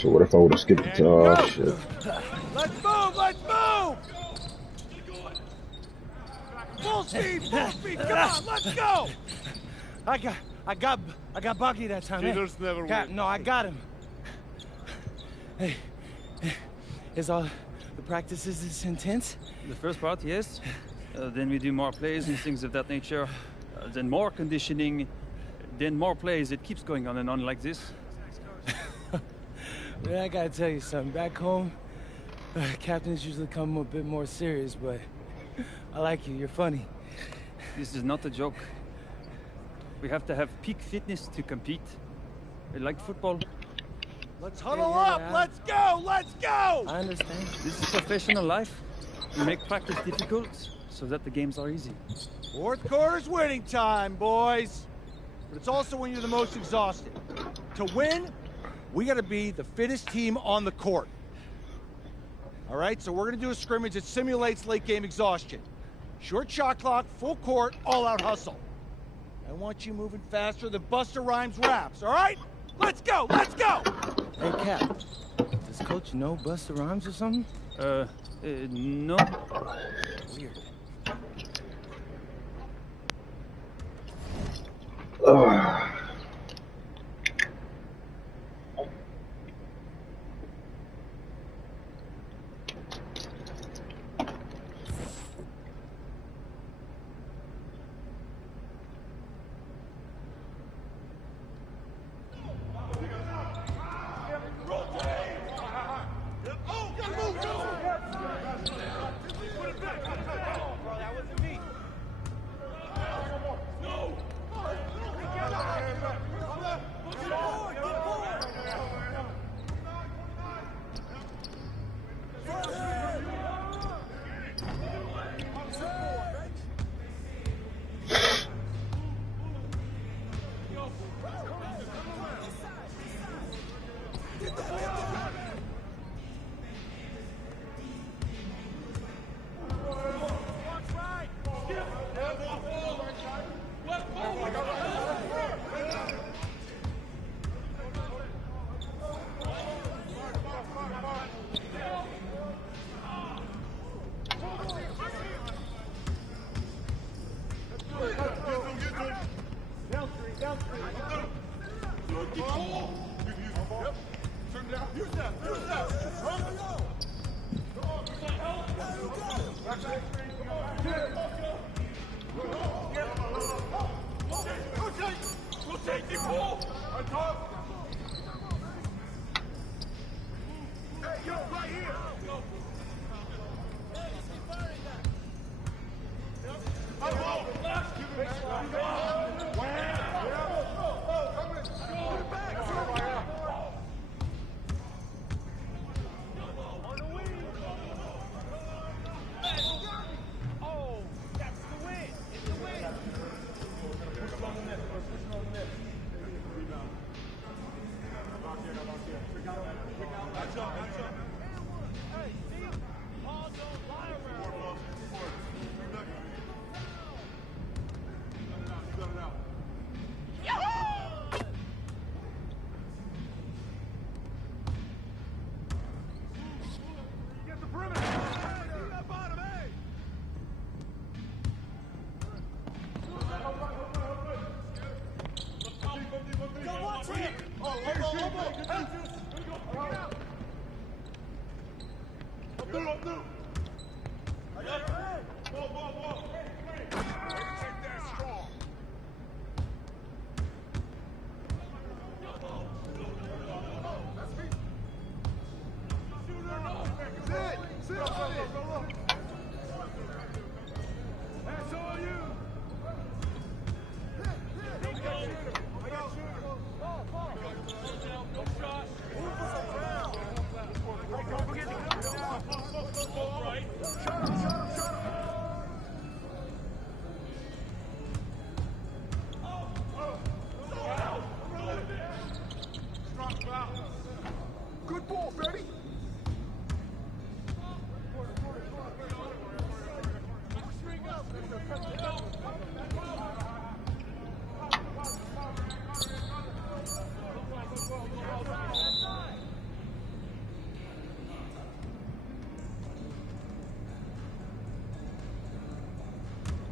So what if I would have skipped it to, oh shit. Let's move, let's move! Full speed, come on, let's go! I got Bucky that time. Cheaters never win. No, I got him. Hey, is all the practices this intense? The first part, yes. Then we do more plays and things of that nature. Then more conditioning. Then more plays. It keeps going on and on like this. Man, I gotta tell you something. Back home, captains usually come a bit more serious, but I like you. You're funny. This is not a joke. We have to have peak fitness to compete. Like football. Let's Huddle up! Let's go! Let's go! I understand. This is professional life. We make practice difficult so that the games are easy. Fourth quarter's winning time, boys. But it's also when you're the most exhausted. To win, we gotta be the fittest team on the court. All right, so we're gonna do a scrimmage that simulates late game exhaustion. Short shot clock, full court, all out hustle. I want you moving faster than Busta Rhymes raps, all right? Let's go, let's go! Hey, Cap, does Coach know Busta Rhymes or something? No. Weird.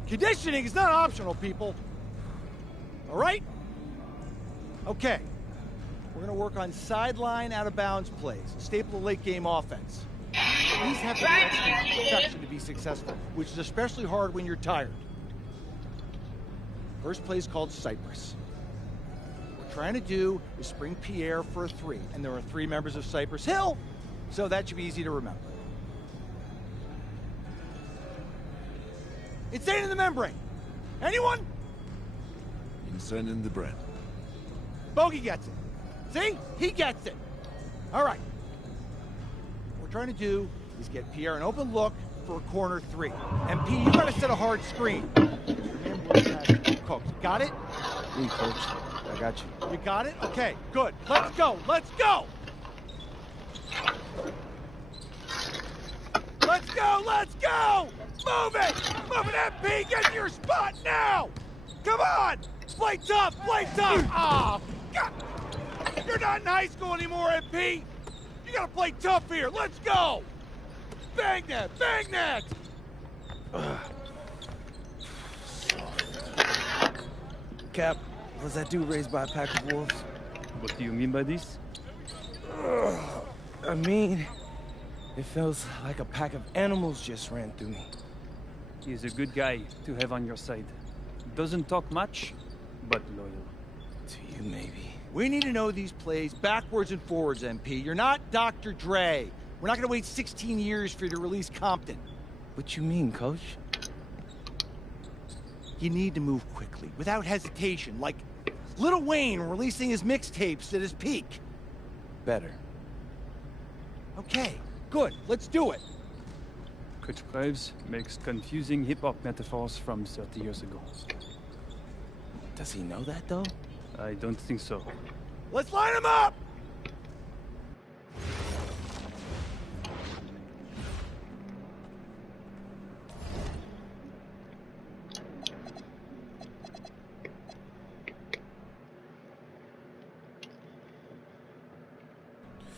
Conditioning is not optional, people. All right? Okay. We're going to work on sideline out-of-bounds plays, staple of late-game offense. These have to be executed to perfection to be successful, which is especially hard when you're tired. First play is called Cypress. What we're trying to do is spring Pierre for a 3, and there are 3 members of Cypress Hill, so that should be easy to remember. Insane in the membrane. Anyone? Insane in the brain. Bogey gets it. See? He gets it. All right. What we're trying to do is get Pierre an open look for a corner 3. MP, you gotta set a hard screen. Coach, got it? Me, Coach. I got you. You got it? Okay, good. Let's go. Let's go. Let's go. Let's go. Move it. Move it, MP. Get to your spot now. Come on. Play tough. Play tough. Oh, God. You're not in high school anymore, MP. You gotta play tough here. Let's go. Bang that. Bang that. Cap, was that dude raised by a pack of wolves? What do you mean by this? I mean, it feels like a pack of animals just ran through me. He's a good guy to have on your side. Doesn't talk much, but loyal. To you, maybe. We need to know these plays backwards and forwards, MP. You're not Dr. Dre. We're not gonna wait 16 years for you to release Compton. What you mean, Coach? You need to move quickly, without hesitation, like Lil Wayne releasing his mixtapes at his peak. Better. Okay, good. Let's do it. Coach Graves makes confusing hip-hop metaphors from 30 years ago. Does he know that, though? I don't think so. Let's line them up!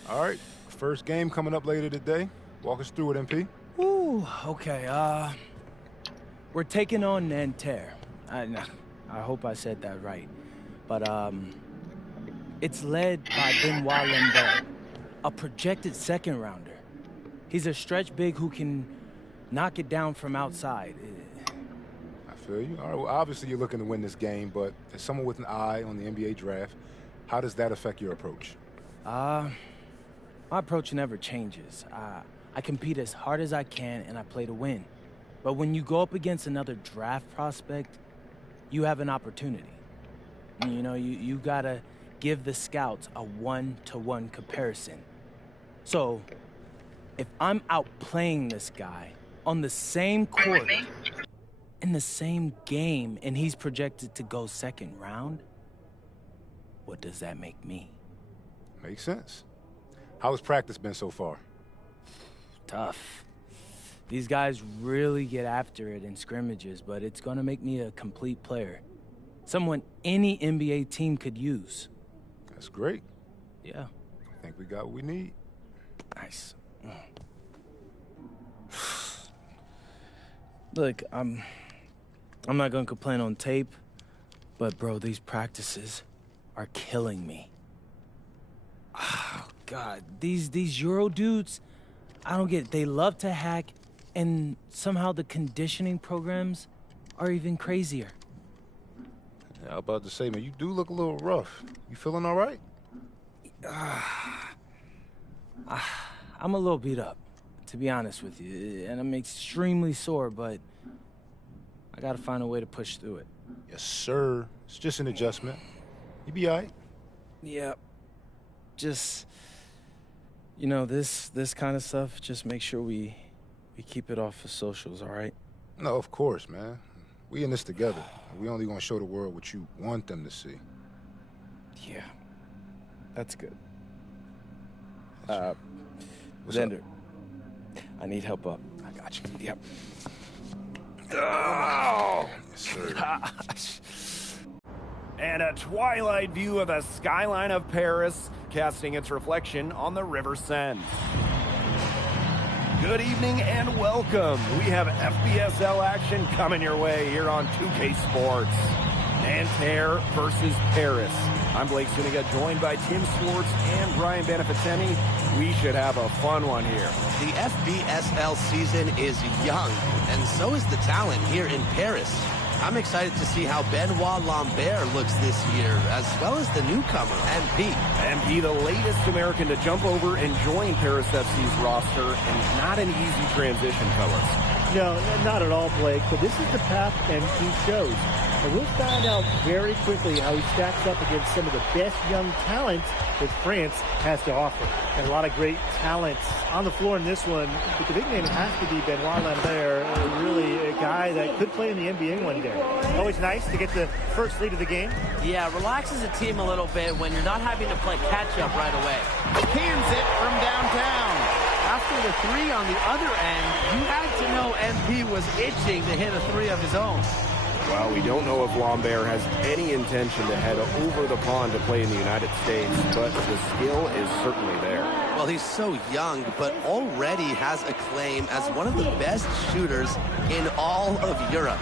All right, first game coming up later today. Walk us through it, MP. Ooh, okay, we're taking on Nanterre. I hope I said that right. But, it's led by Benoit Lambert, a projected second-rounder. He's a stretch big who can knock it down from outside. I feel you. All right, well, obviously you're looking to win this game, but as someone with an eye on the NBA draft, how does that affect your approach? My approach never changes. I compete as hard as I can, and I play to win. But when you go up against another draft prospect, you have an opportunity. You know, you gotta give the scouts a one-to-one comparison. So, if I'm outplaying this guy on the same court, in the same game, and he's projected to go second round, what does that make me? Makes sense. How has practice been so far? Tough. These guys really get after it in scrimmages, but it's gonna make me a complete player. Someone any NBA team could use. That's great. Yeah. I think we got what we need. Nice. Look, I'm not gonna complain on tape, but bro, these practices are killing me. Oh, God, these Euro dudes, I don't get it. They love to hack, and somehow the conditioning programs are even crazier. Yeah, I was about to say, man, you do look a little rough. You feeling all right? I'm a little beat up, to be honest with you, and I'm extremely sore, but I gotta find a way to push through it. Yes, sir. It's just an adjustment. You be all right. Yeah. Just, you know, this kind of stuff, just make sure we keep it off of socials, all right? No, of course, man. We in this together. We only gonna show the world what you want them to see. Yeah. That's good. What's up? Xander, I need help up. I got you. Yep. Oh! Yes, sir. And a twilight view of the skyline of Paris, casting its reflection on the River Seine. Good evening and welcome. We have FBSL action coming your way here on 2K Sports. Nanterre versus Paris. I'm Blake Zuniga, joined by Tim Swartz and Brian Beneficeni. We should have a fun one here. The FBSL season is young, and so is the talent here in Paris. I'm excited to see how Benoit Lambert looks this year, as well as the newcomer, MP. MP, the latest American to jump over and join Paris FC's roster, and not an easy transition, fellas. No, not at all, Blake, but this is the path MP shows. And we'll find out very quickly how he stacks up against some of the best young talents that France has to offer. And a lot of great talents on the floor in this one. But the big name has to be Benoit Lambert, really a guy that could play in the NBA one day. Always nice to get the first lead of the game. Yeah, relaxes a team a little bit when you're not having to play catch-up right away. Cans it from downtown. After the three on the other end, you had to know MP was itching to hit a three of his own. Well, we don't know if Lambert has any intention to head over the pond to play in the United States, but the skill is certainly there. Well, he's so young, but already has a claim as one of the best shooters in all of Europe.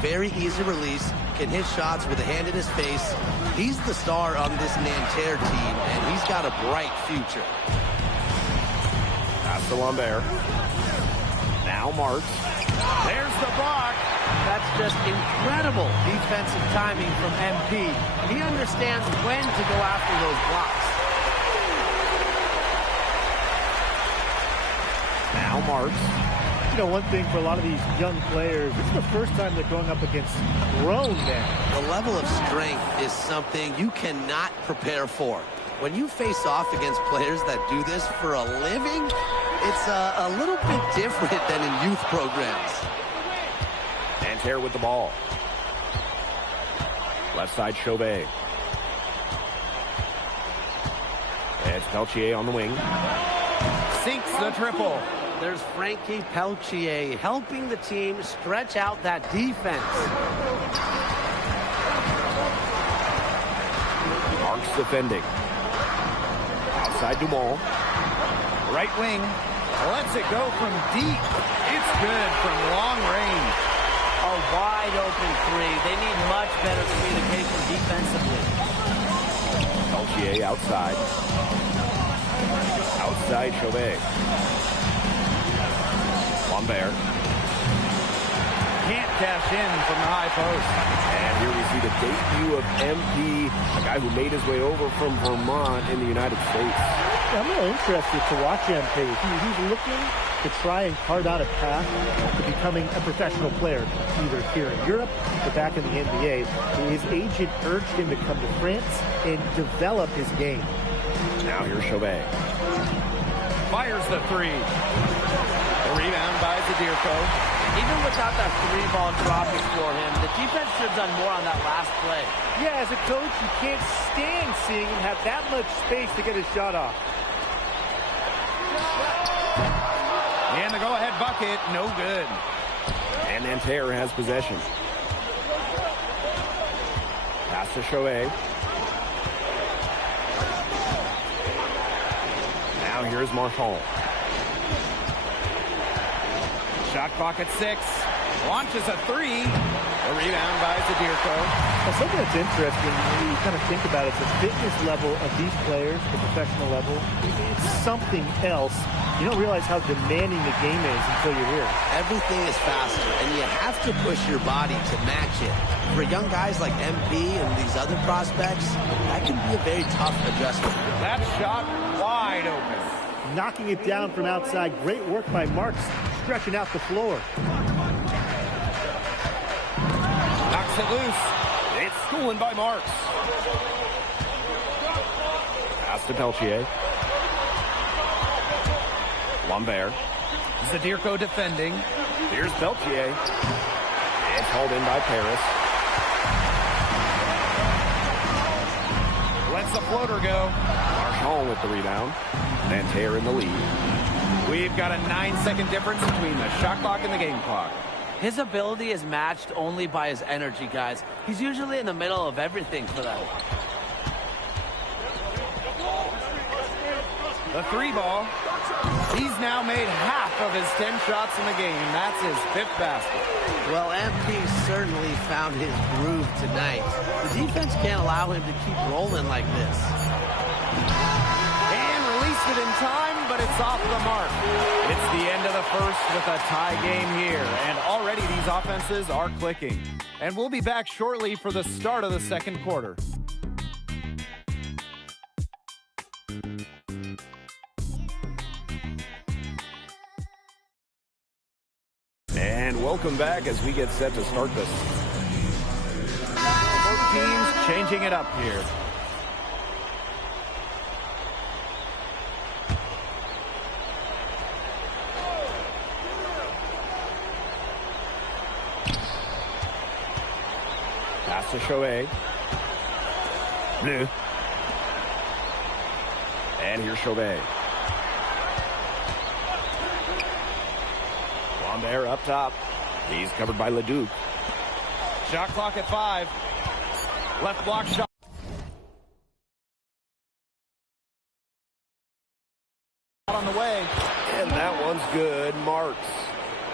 Very easy release, can hit shots with a hand in his face. He's the star on this Nanterre team, and he's got a bright future. Pass to Lambert. Now Marks. There's the block. That's just incredible defensive timing from MP. He understands when to go after those blocks. Now Marks. You know, one thing for a lot of these young players, it's the first time they're going up against grown men. The level of strength is something you cannot prepare for. When you face off against players that do this for a living, it's a little bit different than in youth programs. Nanterre with the ball. Left side, Chauvet. It's Peltier on the wing. Sinks the triple. There's Frankie Peltier helping the team stretch out that defense. Marks defending. Outside Dumont. Right wing. Lets it go from deep. It's good from long range. A wide open three. They need much better communication defensively. Peltier outside. Outside Chauvet. Lambert. Can't cash in from the high post. And here we see the debut of MP, a guy who made his way over from Vermont in the United States. I'm really interested to watch MP. He's looking to try and carve out a path to becoming a professional player, either here in Europe or back in the NBA. His agent urged him to come to France and develop his game. Now here's Chauvet. Fires the three. The rebound by Zadirko. Even without that three ball dropping for him, the defense should have done more on that last play. Yeah, as a coach, you can't stand seeing him have that much space to get his shot off. And the go-ahead bucket, no good. And Nanterre has possession. Pass to Chauvet. Now here's Marchand. Shot clock at 6. Launches a three. The rebound by Zadirko. Well, something that's interesting when you kind of think about it, the fitness level of these players, the professional level, it's something else. You don't realize how demanding the game is until you're here. Everything is faster, and you have to push your body to match it. For young guys like MP and these other prospects, that can be a very tough adjustment. That shot wide open. Knocking it down from outside. Great work by Marks, stretching out the floor. Knocks it loose. It's stolen by Marks. Pass to Peltier. Lambert. Zadirko defending. Here's Peltier. It's hauled in by Paris. Lets the floater go. Marchand with the rebound. Nanterre in the lead. We've got a 9-second difference between the shot clock and the game clock. His ability is matched only by his energy, guys. He's usually in the middle of everything for them. The three ball. He's now made half of his 10 shots in the game. That's his 5th basket. Well, MP certainly found his groove tonight. The defense can't allow him to keep rolling like this. And released it in time, but it's off the mark. It's the end of the first with a tie game here. And already these offenses are clicking. And we'll be back shortly for the start of the second quarter. And welcome back as we get set to start this. Both teams changing it up here. Pass to Shohei. Blue. And here's Shohei. Lambert up top. He's covered by Leduc. Shot clock at 5. Left block shot. On the way. And that one's good. Marks.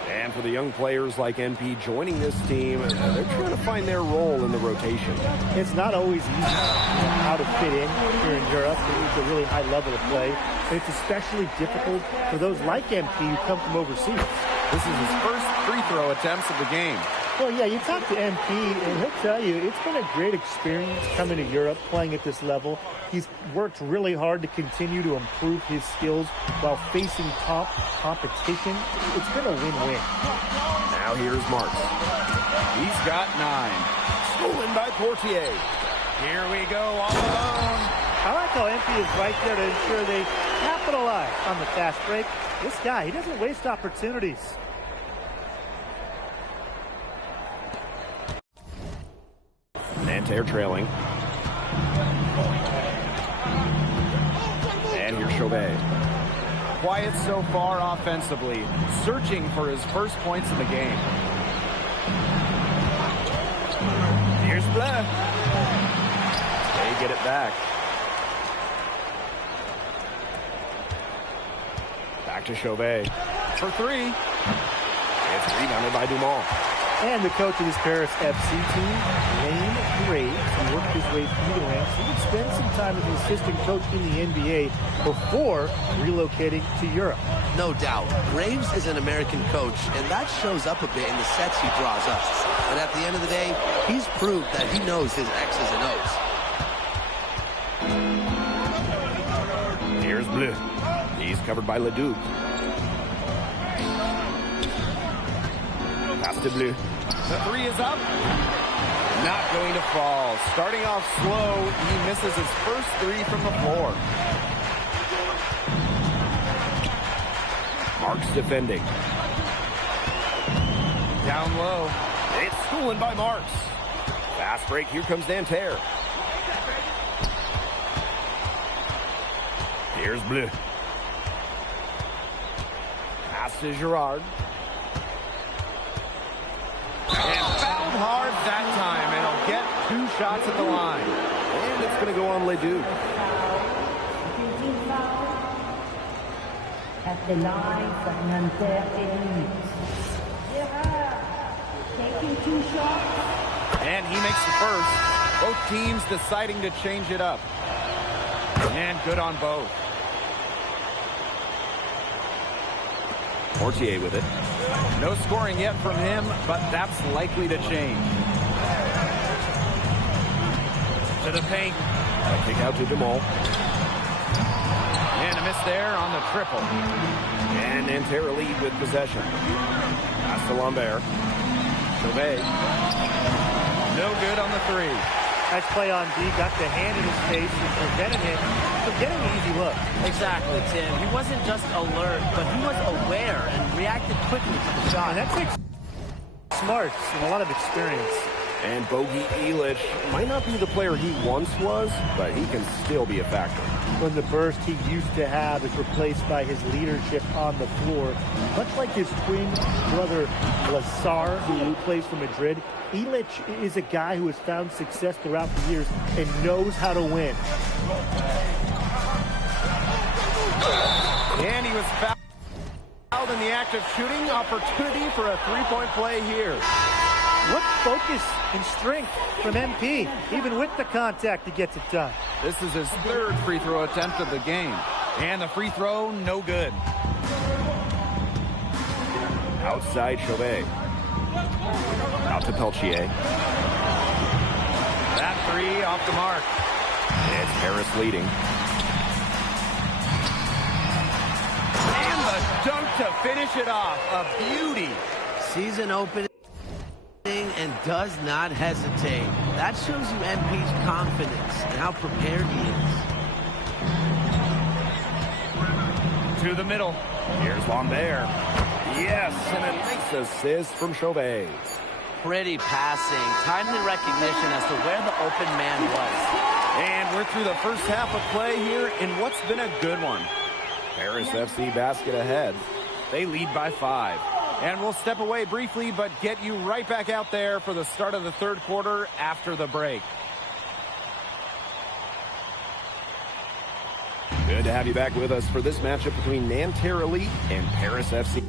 And for the young players like MP joining this team, they're trying to find their role in the rotation. It's not always easy how to fit in here in Europe. It's a really high level of play. And it's especially difficult for those like MP who come from overseas. This is his first free throw attempts of the game. Well, yeah, you talk to MP, and he'll tell you it's been a great experience coming to Europe, playing at this level. He's worked really hard to continue to improve his skills while facing top competition. It's been a win-win. Now here's Marks. He's got 9. Stolen by Portier. Here we go, all alone. I like how MP is right there to ensure they capitalize on the fast break. This guy, he doesn't waste opportunities. Nanterre trailing. And here's Shohei. Quiet so far offensively, searching for his first points in the game. Here's Bleu. They get it back. Back to Shohei. For 3. It's rebounded by Dumont. And the coach of this Paris FC team, Wayne Graves, who worked his way through the ranks. He would spend some time as an assistant coach in the NBA before relocating to Europe. No doubt. Graves is an American coach, and that shows up a bit in the sets he draws up. But at the end of the day, he's proved that he knows his X's and O's. Here's Bleu. He's covered by Leduc. Pass to Bleu. The 3 is up. Not going to fall. Starting off slow, he misses his first 3 from the floor. Marks defending. Down low. It's stolen by Marks. Fast break. Here comes Nanterre. Here's Bleu. Pass to Girard. And fouled hard that time, and he'll get 2 shots at the line. And it's going to go on Leduc. At the line for Nanterre taking 2 shots. And he makes the first. Both teams deciding to change it up. And good on both. Portier with it. No scoring yet from him, but that's likely to change. To the paint. A kick out to Dumont. And a miss there on the triple. And Nanterre lead with possession. Pass to Lambert. Shohei. No good on the 3. Nice play on D. Got the hand in his face and prevented him from getting an easy look. Exactly, Tim. He wasn't just alert, but he was aware and reacted quickly to the shot. And that takes smarts and a lot of experience. And Bogi Elich might not be the player he once was, but he can still be a factor. When the burst he used to have is replaced by his leadership on the floor, much like his twin brother Lazar, who plays for Madrid, Elich is a guy who has found success throughout the years and knows how to win. And he was fouled in the act of shooting. Opportunity for a three-point play here. What focus and strength from MP. Even with the contact, he gets it done. This is his third free throw attempt of the game. And the free throw, no good. Outside Chauvet. Out to Peltier. That three off the mark. It's Harris leading. And the dunk to finish it off. A beauty. Season opening and does not hesitate. That shows you MP's confidence and how prepared he is. To the middle. Here's Lambert. Yes, and a nice assist from Chauvet. Pretty passing. Timely recognition as to where the open man was. And we're through the first half of play here in what's been a good one. Paris FC basket ahead. They lead by 5. And we'll step away briefly, but get you right back out there for the start of the third quarter after the break. Good to have you back with us for this matchup between Nanterre Elite and Paris FC.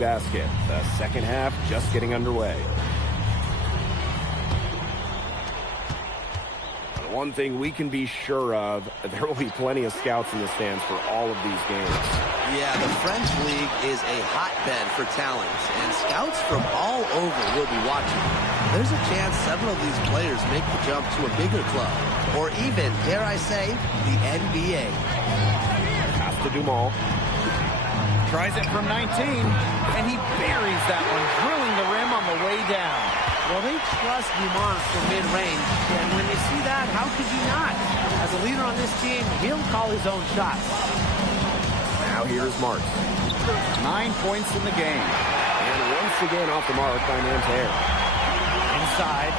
Basket. The second half just getting underway. One thing we can be sure of, there will be plenty of scouts in the stands for all of these games. Yeah, the French League is a hotbed for talent, and scouts from all over will be watching. There's a chance several of these players make the jump to a bigger club, or even, dare I say, the NBA. Pass to Dumas. Tries it from 19, and he buries that one, drilling the rim on the way down. Well, they trust Dumont for mid-range, and when you see that, how could you not? As a leader on this team, he'll call his own shots. Now here's Marks. 9 points in the game. And once again off the mark by Nanterre. Inside.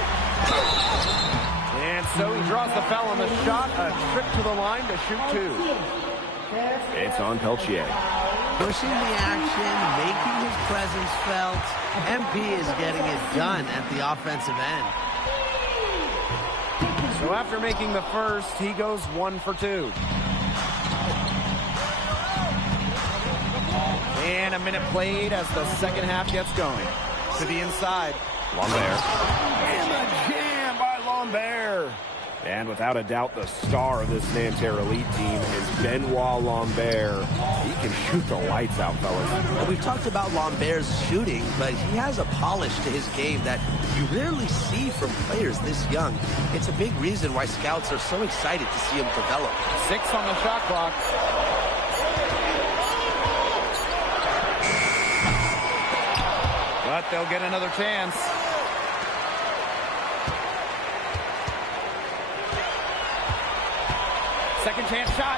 And so he draws the foul on the shot. A trip to the line to shoot 2. It's on Peltier. Pushing the action, making his presence felt. MP is getting it done at the offensive end. So after making the first, he goes 1 for 2. And a minute played as the second half gets going. To the inside. Lambert. And a jam by Lambert. And without a doubt, the star of this Nanterre elite team is Benoit Lambert. He can shoot the lights out, fellas. Well, we've talked about Lambert's shooting, but he has a polish to his game that you rarely see from players this young. It's a big reason why scouts are so excited to see him develop. 6 on the shot clock. But they'll get another chance. Second chance shot.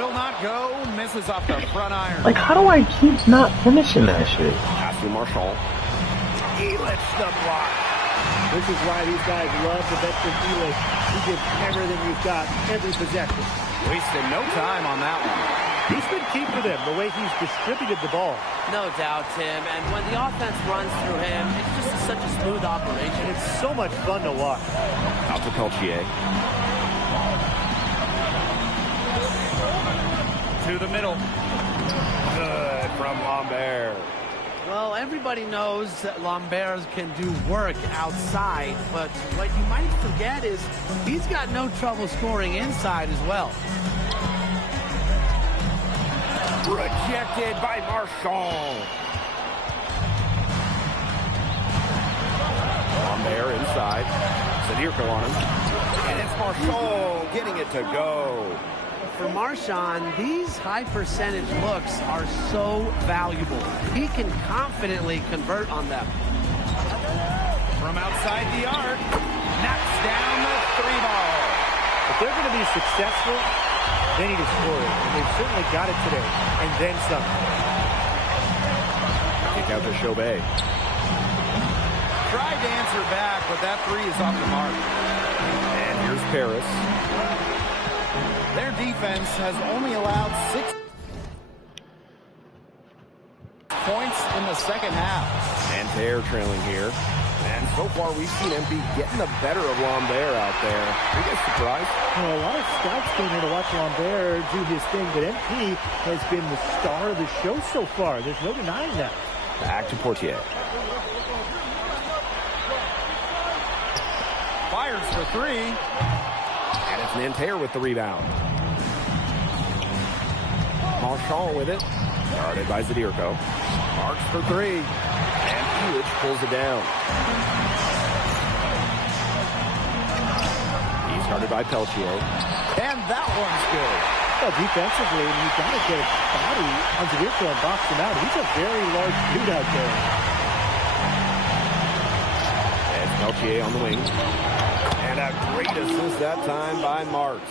Will not go. Misses off the front iron. Like, how do I keep not finishing that shit? Pass to Marchand. Elish the block. This is why these guys love the veteran Elish. He gives everything he's got, every possession. Wasted no time on that one. He's been key for them, the way he's distributed the ball. No doubt, Tim. And when the offense runs through him, it's just such a smooth operation. It's so much fun to watch. Out to Peltier. To the middle. Good from Lambert. Well, everybody knows that Lambert can do work outside, but what you might forget is he's got no trouble scoring inside as well. Rejected by Marchand. Lambert inside. Zadirko on him. And it's Marchand getting it to go. For Marchand, these high percentage looks are so valuable. He can confidently convert on them. From outside the arc, knocks down the 3 ball. If they're going to be successful, they need to score it. And they've certainly got it today. And then some. Kick out to Chauvet. Tried to answer back, but that 3 is off the mark. And here's Paris. Their defense has only allowed 6 points in the second half. Nanterre trailing here. And so far, we've seen MP getting the better of Lambert out there. Are you guys surprised? Well, a lot of scouts came here to watch Lambert do his thing, but MP has been the star of the show so far. There's no denying that. Back to Portier. Fires for 3. And it's Nanterre with the rebound. Marchand with it. Guarded by Zadirko. Marks for 3. And Elish pulls it down. He's guarded by Peltier. And that one's good. Well, defensively, you've got to get a body on Zadirko and box him out. He's a very large dude out there. And Peltier on the wing. And a great assist that time by Marks.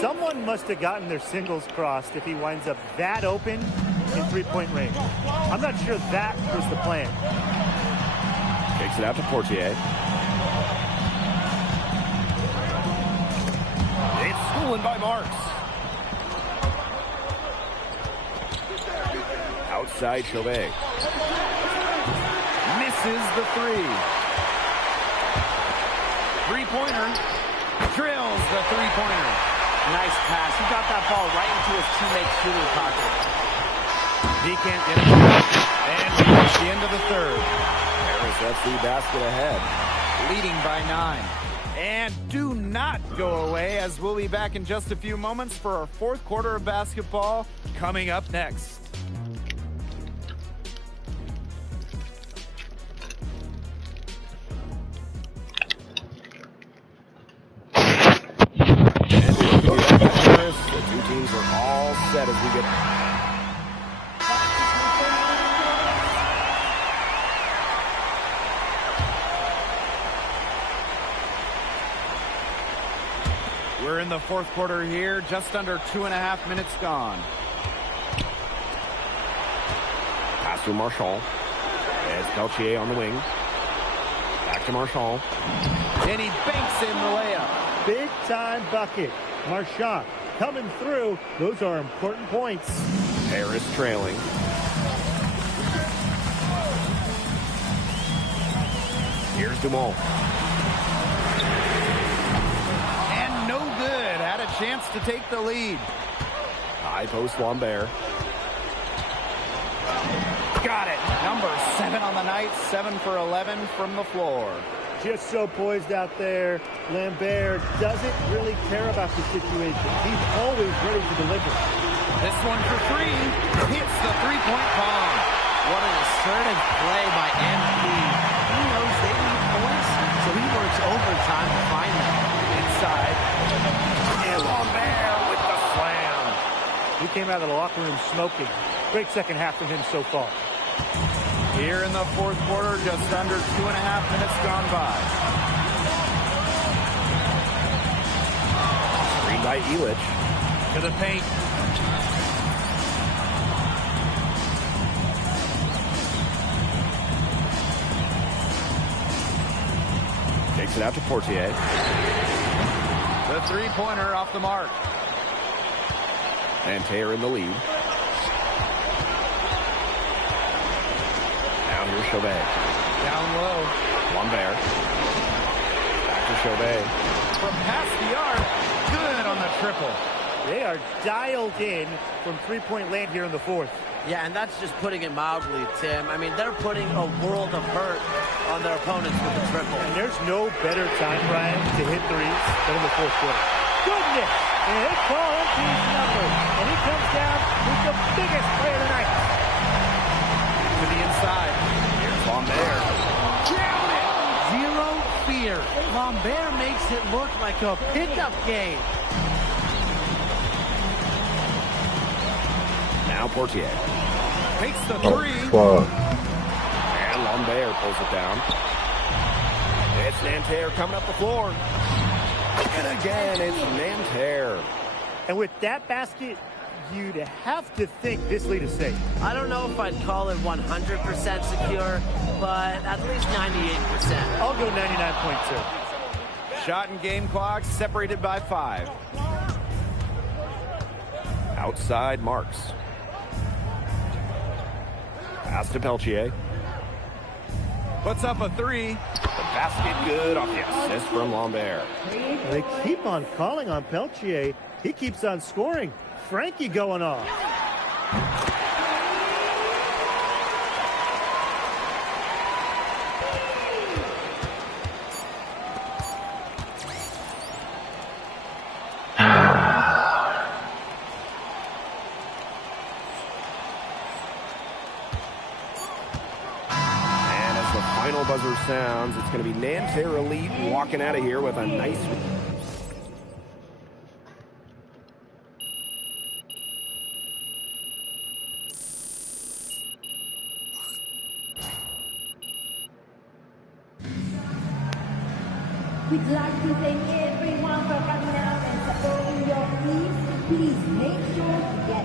Someone must have gotten their singles crossed if he winds up that open in three-point range. I'm not sure that was the plan. Takes it out to Portier. It's stolen by Marks. Outside Chauvet. Misses the 3. Three-pointer. Drills the three-pointer. Nice pass. He got that ball right into his teammate's shooting pocket. He can't get it. And we reach the end of the third. Paris FC basket ahead. Leading by 9. And do not go away, as we'll be back in just a few moments for our fourth quarter of basketball coming up next. The two teams are all set as we get... We're in the fourth quarter here, just under 2.5 minutes gone. Pass to Marshall. As Peltier on the wing. Back to Marshall. And he banks in the layup. Big time bucket. Marchand coming through. Those are important points. Harris trailing. Here's Dumont. And no good. Had a chance to take the lead. High post Lambert. Got it. Number 7 on the night. 7 for 11 from the floor. Just so poised out there. Lambert doesn't really care about the situation. He's always ready to deliver. This one for 3. Hits the three-point bomb. What an assertive play by MP. He knows they need points, so he works overtime to find them. Inside. And Lambert with the slam. He came out of the locker room smoking. Great second half from him so far. Here in the fourth quarter, just under 2.5 minutes gone by. Screen by Elich. To the paint. Takes it out to Portier. The three-pointer off the mark. And Taylor in the lead. Now here's Chauvet. Down low. Lambert. Back to Chauvet. From past the arc. Good on the triple. They are dialed in from three-point land here in the fourth. Yeah, and that's just putting it mildly, Tim. I mean, they're putting a world of hurt on their opponents with the triple. And there's no better time, Brian, to hit threes than in the fourth quarter. Goodness! And they call MP's number. And he comes down with the biggest play of the night. To the inside. Here's Lambert. Down it! Zero fear. Lambert makes it look like a pickup game. Now Portier. Takes the three. And Lambert pulls it down. It's Nanterre coming up the floor. And again, it's Nanterre. And with that basket, you'd have to think this lead is safe. I don't know if I'd call it 100% secure, but at least 98%. I'll go 99.2. Shot and game clock separated by 5. Outside Marks. Pass to Peltier. Puts up a 3. The basket good off the assist from Lambert. They keep on calling on Peltier. He keeps on scoring. Frankie going off. Final buzzer sounds. It's going to be Nanterre Elite walking out of here with a nice... We'd like to thank everyone for coming out and supporting your team. Please make sure to get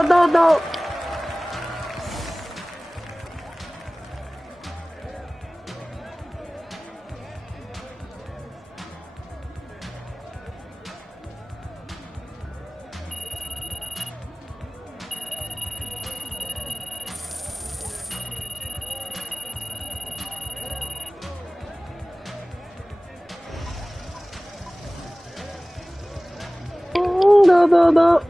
No. No.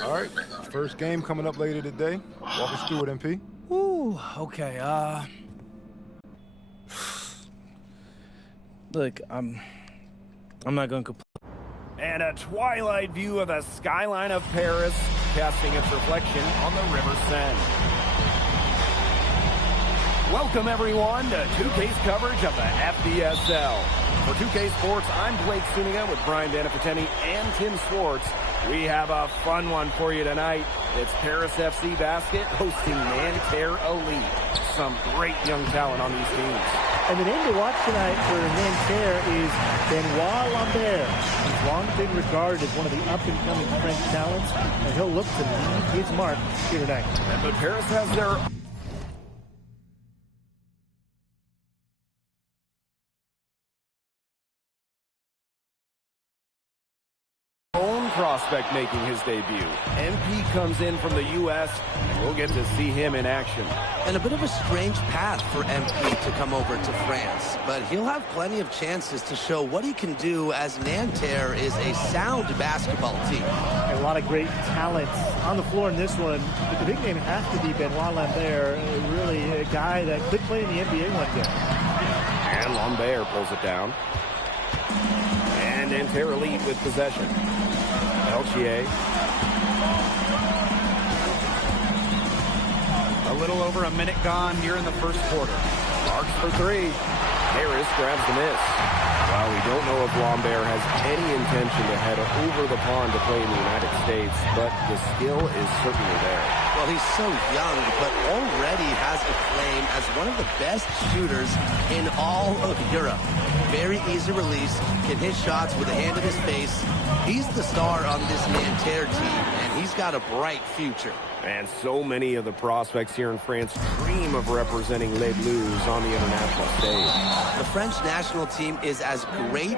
All right, first game coming up later today. Walk us through it, MP. Ooh, okay, look, I'm not gonna complain. And a twilight view of the skyline of Paris, casting its reflection on the River Seine. Welcome, everyone, to 2K's coverage of the FBSL. For 2K Sports, I'm Blake Suniga with Brian Danafiteni and Tim Swartz. We have a fun one for you tonight. It's Paris FC Basket hosting Nanterre Elite. Some great young talent on these teams. And the name to watch tonight for Nanterre is Benoit Lambert. He's long been regarded as one of the up-and-coming French talents, and he'll look to leave his mark here tonight. But Paris has their own prospect making his debut. MP comes in from the U.S. We'll get to see him in action. And a bit of a strange path for MP to come over to France, but he'll have plenty of chances to show what he can do, as Nanterre is a sound basketball team. And a lot of great talent on the floor in this one, but the big name has to be Benoit Lambert, really a guy that could play in the NBA one day. And Lambert pulls it down. And Nanterre Elite with possession. Peltier. A little over a minute gone here in the first quarter. Marks for three. Harris grabs the miss. Well, we don't know if Lambert has any intention to head over the pond to play in the United States, but the skill is certainly there. Well, he's so young, but already has a claim as one of the best shooters in all of Europe. Very easy release, can hit shots with a hand in his face. He's the star on this Nanterre team, and he's got a bright future. And so many of the prospects here in France dream of representing Les Bleus on the international stage. The French national team is as great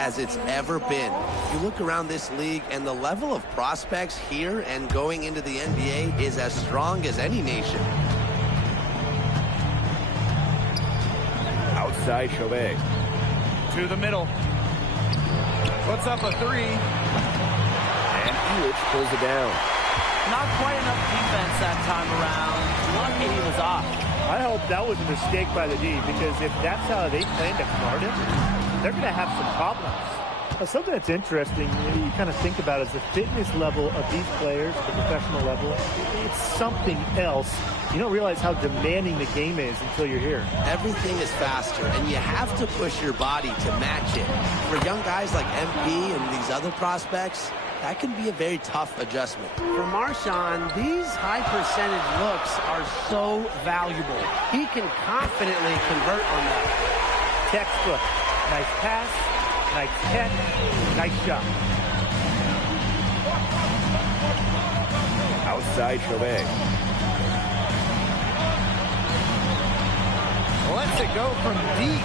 as it's ever been. You look around this league, and the level of prospects here and going into the NBA is as strong as any nation. Outside Chauvet. To the middle. Puts up a three. And Elitch pulls it down. Not quite enough defense that time around. Lucky he was off. I hope that was a mistake by the D, because if that's how they plan to guard him, they're going to have some problems. Something that's interesting, you kind of think about, is the fitness level of these players at the professional level. It's something else. You don't realize how demanding the game is until you're here. Everything is faster, and you have to push your body to match it. For young guys like MP and these other prospects, that can be a very tough adjustment. For Marchand, these high percentage looks are so valuable. He can confidently convert on that. Textbook. Nice pass, nice catch, nice shot. Outside Chauvet. Lets it go from deep.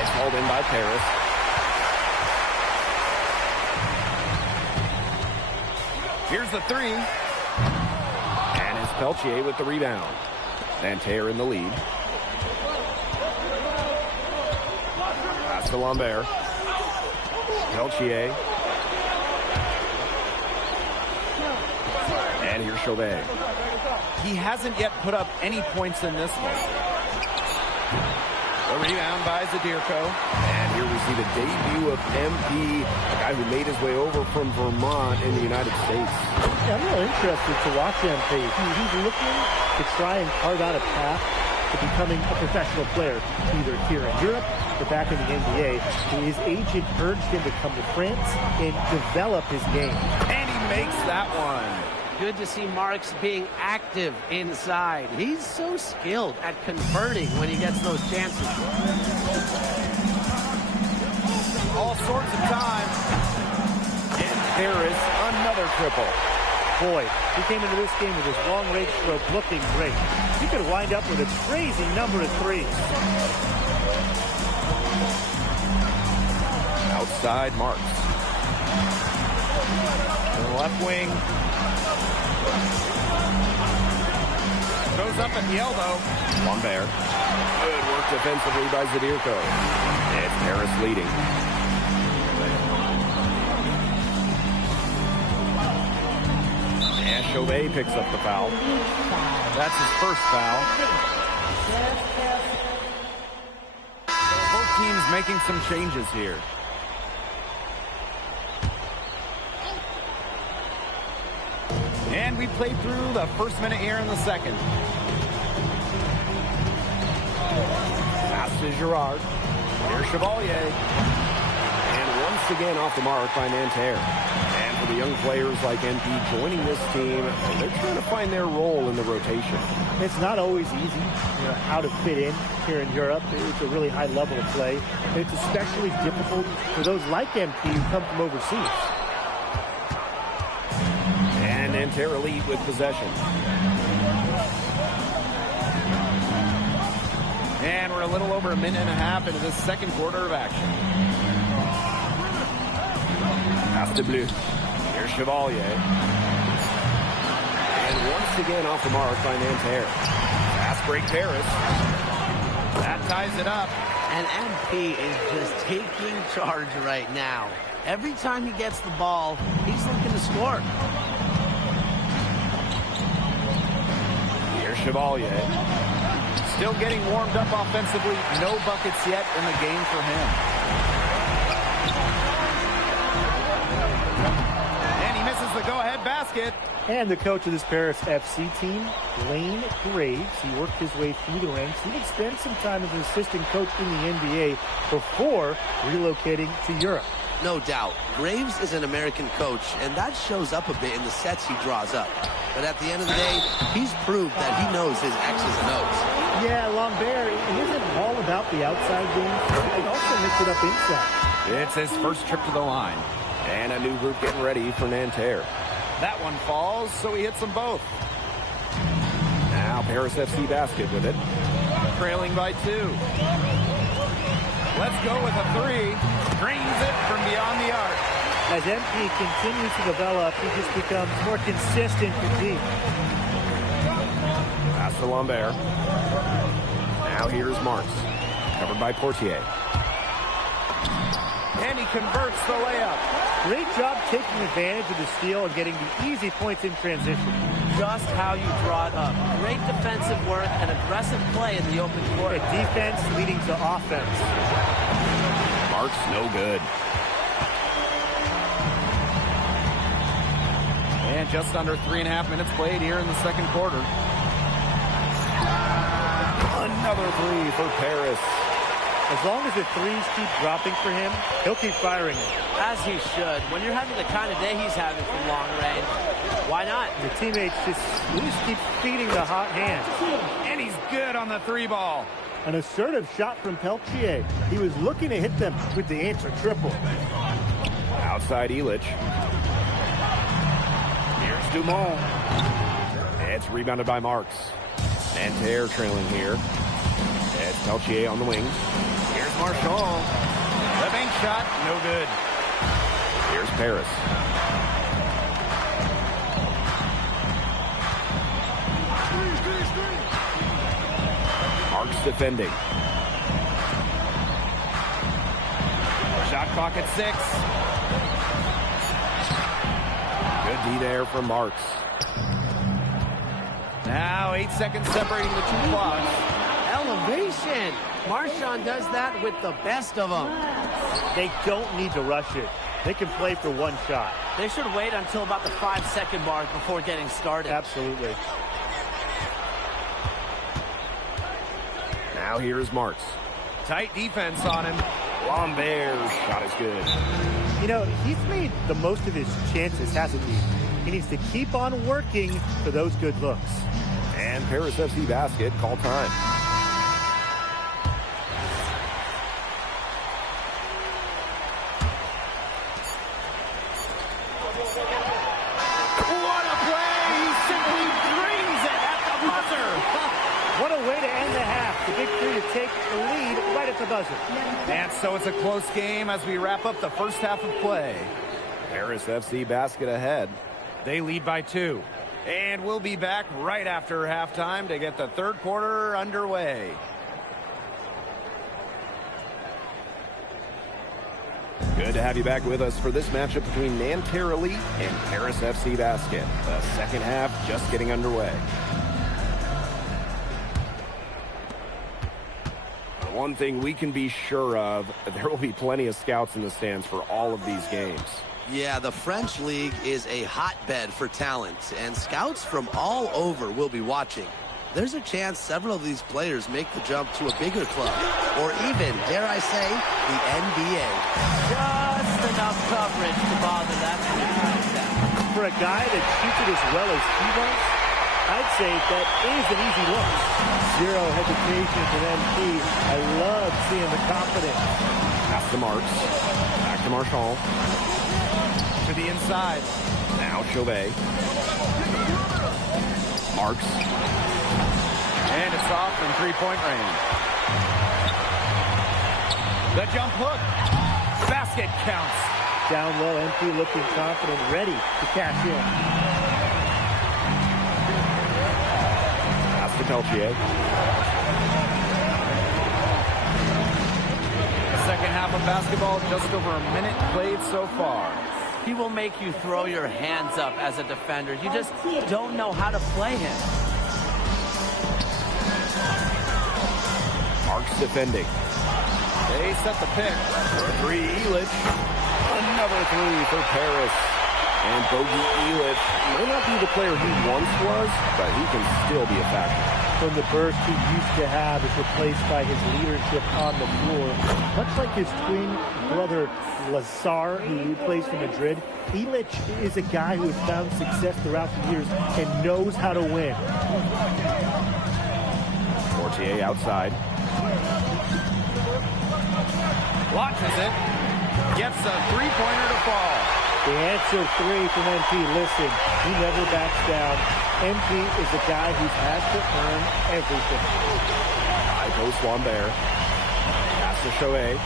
It's hauled in by Paris. Here's the three. And it's Peltier with the rebound. Nanterre in the lead. Pass to Lambert. Peltier. And here's Chauvet. He hasn't yet put up any points in this one. The rebound by Zadirko. And here we see the debut of MP, a guy who made his way over from Vermont in the United States. Yeah, I'm really interested to watch MP. He's looking to try and carve out a path to becoming a professional player, either here in Europe or back in the NBA. His agent urged him to come to France and develop his game. And he makes that one. good to see Marks being active inside. He's so skilled at converting when he gets those chances. All sorts of time. And Harris, another triple. Boy, he came into this game with his long-range stroke looking great. He could wind up with a crazy number of threes. Outside Marks. To the left wing. Goes up at the elbow. Lambert. Good work defensively by Zadirko. It's Harris leading. And Chauvet picks up the foul. That's his first foul. Both teams making some changes here. And we played through the first minute here in the second. Pass to Girard. Here's Chevalier. And once again off the mark by Nanterre. And for the young players like MP joining this team, they're trying to find their role in the rotation. It's not always easy, how to fit in here in Europe. It's a really high level of play. It's especially difficult for those like MP who come from overseas. And Nanterre lead with possession. And we're a little over a minute and a half into this second quarter of action. Pass to Bleu. Here's Chevalier. And once again off the mark by Nanterre. Pass break Paris. That ties it up. And MP is just taking charge right now. Every time he gets the ball, he's looking to score. Here's Chevalier. Still getting warmed up offensively. No buckets yet in the game for him. And he misses the go-ahead basket. And the coach of this Paris FC team, Blaine Graves, he worked his way through the ranks. He would spend some time as an assistant coach in the NBA before relocating to Europe. No doubt. Graves is an American coach, and that shows up a bit in the sets he draws up. But at the end of the day, he's proved that he knows his X's and O's. Yeah, Lambert, it isn't all about the outside game. He also mix it up inside. It's his first trip to the line. And a new group getting ready for Nanterre. That one falls, so he hits them both. Now Paris FC basket with it. Trailing by 2. Let's go with a 3. Drains it from beyond the arc. As MP continues to develop, he just becomes more consistent for deep. Pass to Lambert. Now here's Marks. Covered by Portier. And he converts the layup. Great job taking advantage of the steal and getting the easy points in transition. Just how you draw it up. Great defensive work and aggressive play in the open court. A defense leading to offense. Marks no good. And just under 3.5 minutes played here in the second quarter. Another 3 for Paris. As long as the threes keep dropping for him, he'll keep firing them. As he should. When you're having the kind of day he's having from long range, why not? The teammates just keep feeding the hot hand. And he's good on the 3 ball. An assertive shot from Peltier. He was looking to hit them with the answer triple. Outside Illich. Here's Dumont. It's rebounded by Marks. Nanterre trailing here. It's Peltier on the wing. Here's Marchand. The bank shot, no good. Here's Paris. Marks defending. Shot clock at 6. Good D there from Marks. Now 8 seconds separating the 2 clocks. Elevation. Marchand does that with the best of them. They don't need to rush it. They can play for one shot. They should wait until about the 5-second mark before getting started. Absolutely. Now here's Marks. Tight defense on him. Lambert's shot is good. You know, he's made the most of his chances, hasn't he? He needs to keep on working for those good looks. And Paris FC basket, call time. What a play! He simply brings it at the buzzer. What a way to end the half. The big three to take the lead right at the buzzer. And so it's a close game as we wrap up the first half of play. Paris FC basket ahead. They lead by 2. And we'll be back right after halftime to get the third quarter underway. Good to have you back with us for this matchup between Nanterre Elite and Paris FC Basket. The second half just getting underway. One thing we can be sure of, there will be plenty of scouts in the stands for all of these games. Yeah, the French League is a hotbed for talent, and scouts from all over will be watching. There's a chance several of these players make the jump to a bigger club, or even, dare I say, the NBA. Just enough coverage to bother that touchdown. For a guy that shoots it as well as he does, I'd say that is an easy look. Zero hesitation for MP. I love seeing the confidence. Pass to Marks. Back to Marchand. To the inside. Now Chauvet. Marks. And it's off from three-point range. The jump hook. Basket counts. Down low, MP looking confident, ready to cash in. Pass to Peltier. The second half of basketball, just over a minute played so far. He will make you throw your hands up as a defender. You just don't know how to play him. Marks defending. They set the pick. For three, Elich. Another three for Paris. And Bogey Elich may not be the player he once was, but he can still be a factor. From the burst he used to have is replaced by his leadership on the floor. Much like his twin brother Lazar, who plays for Madrid, Elich is a guy who has found success throughout the years and knows how to win. Fortier outside. Launches it. Gets a three-pointer to fall. The answer three from MP. Listen, he never backs down. MP is a guy who has to earn everything. High post Lambert. Pass to Chauvet.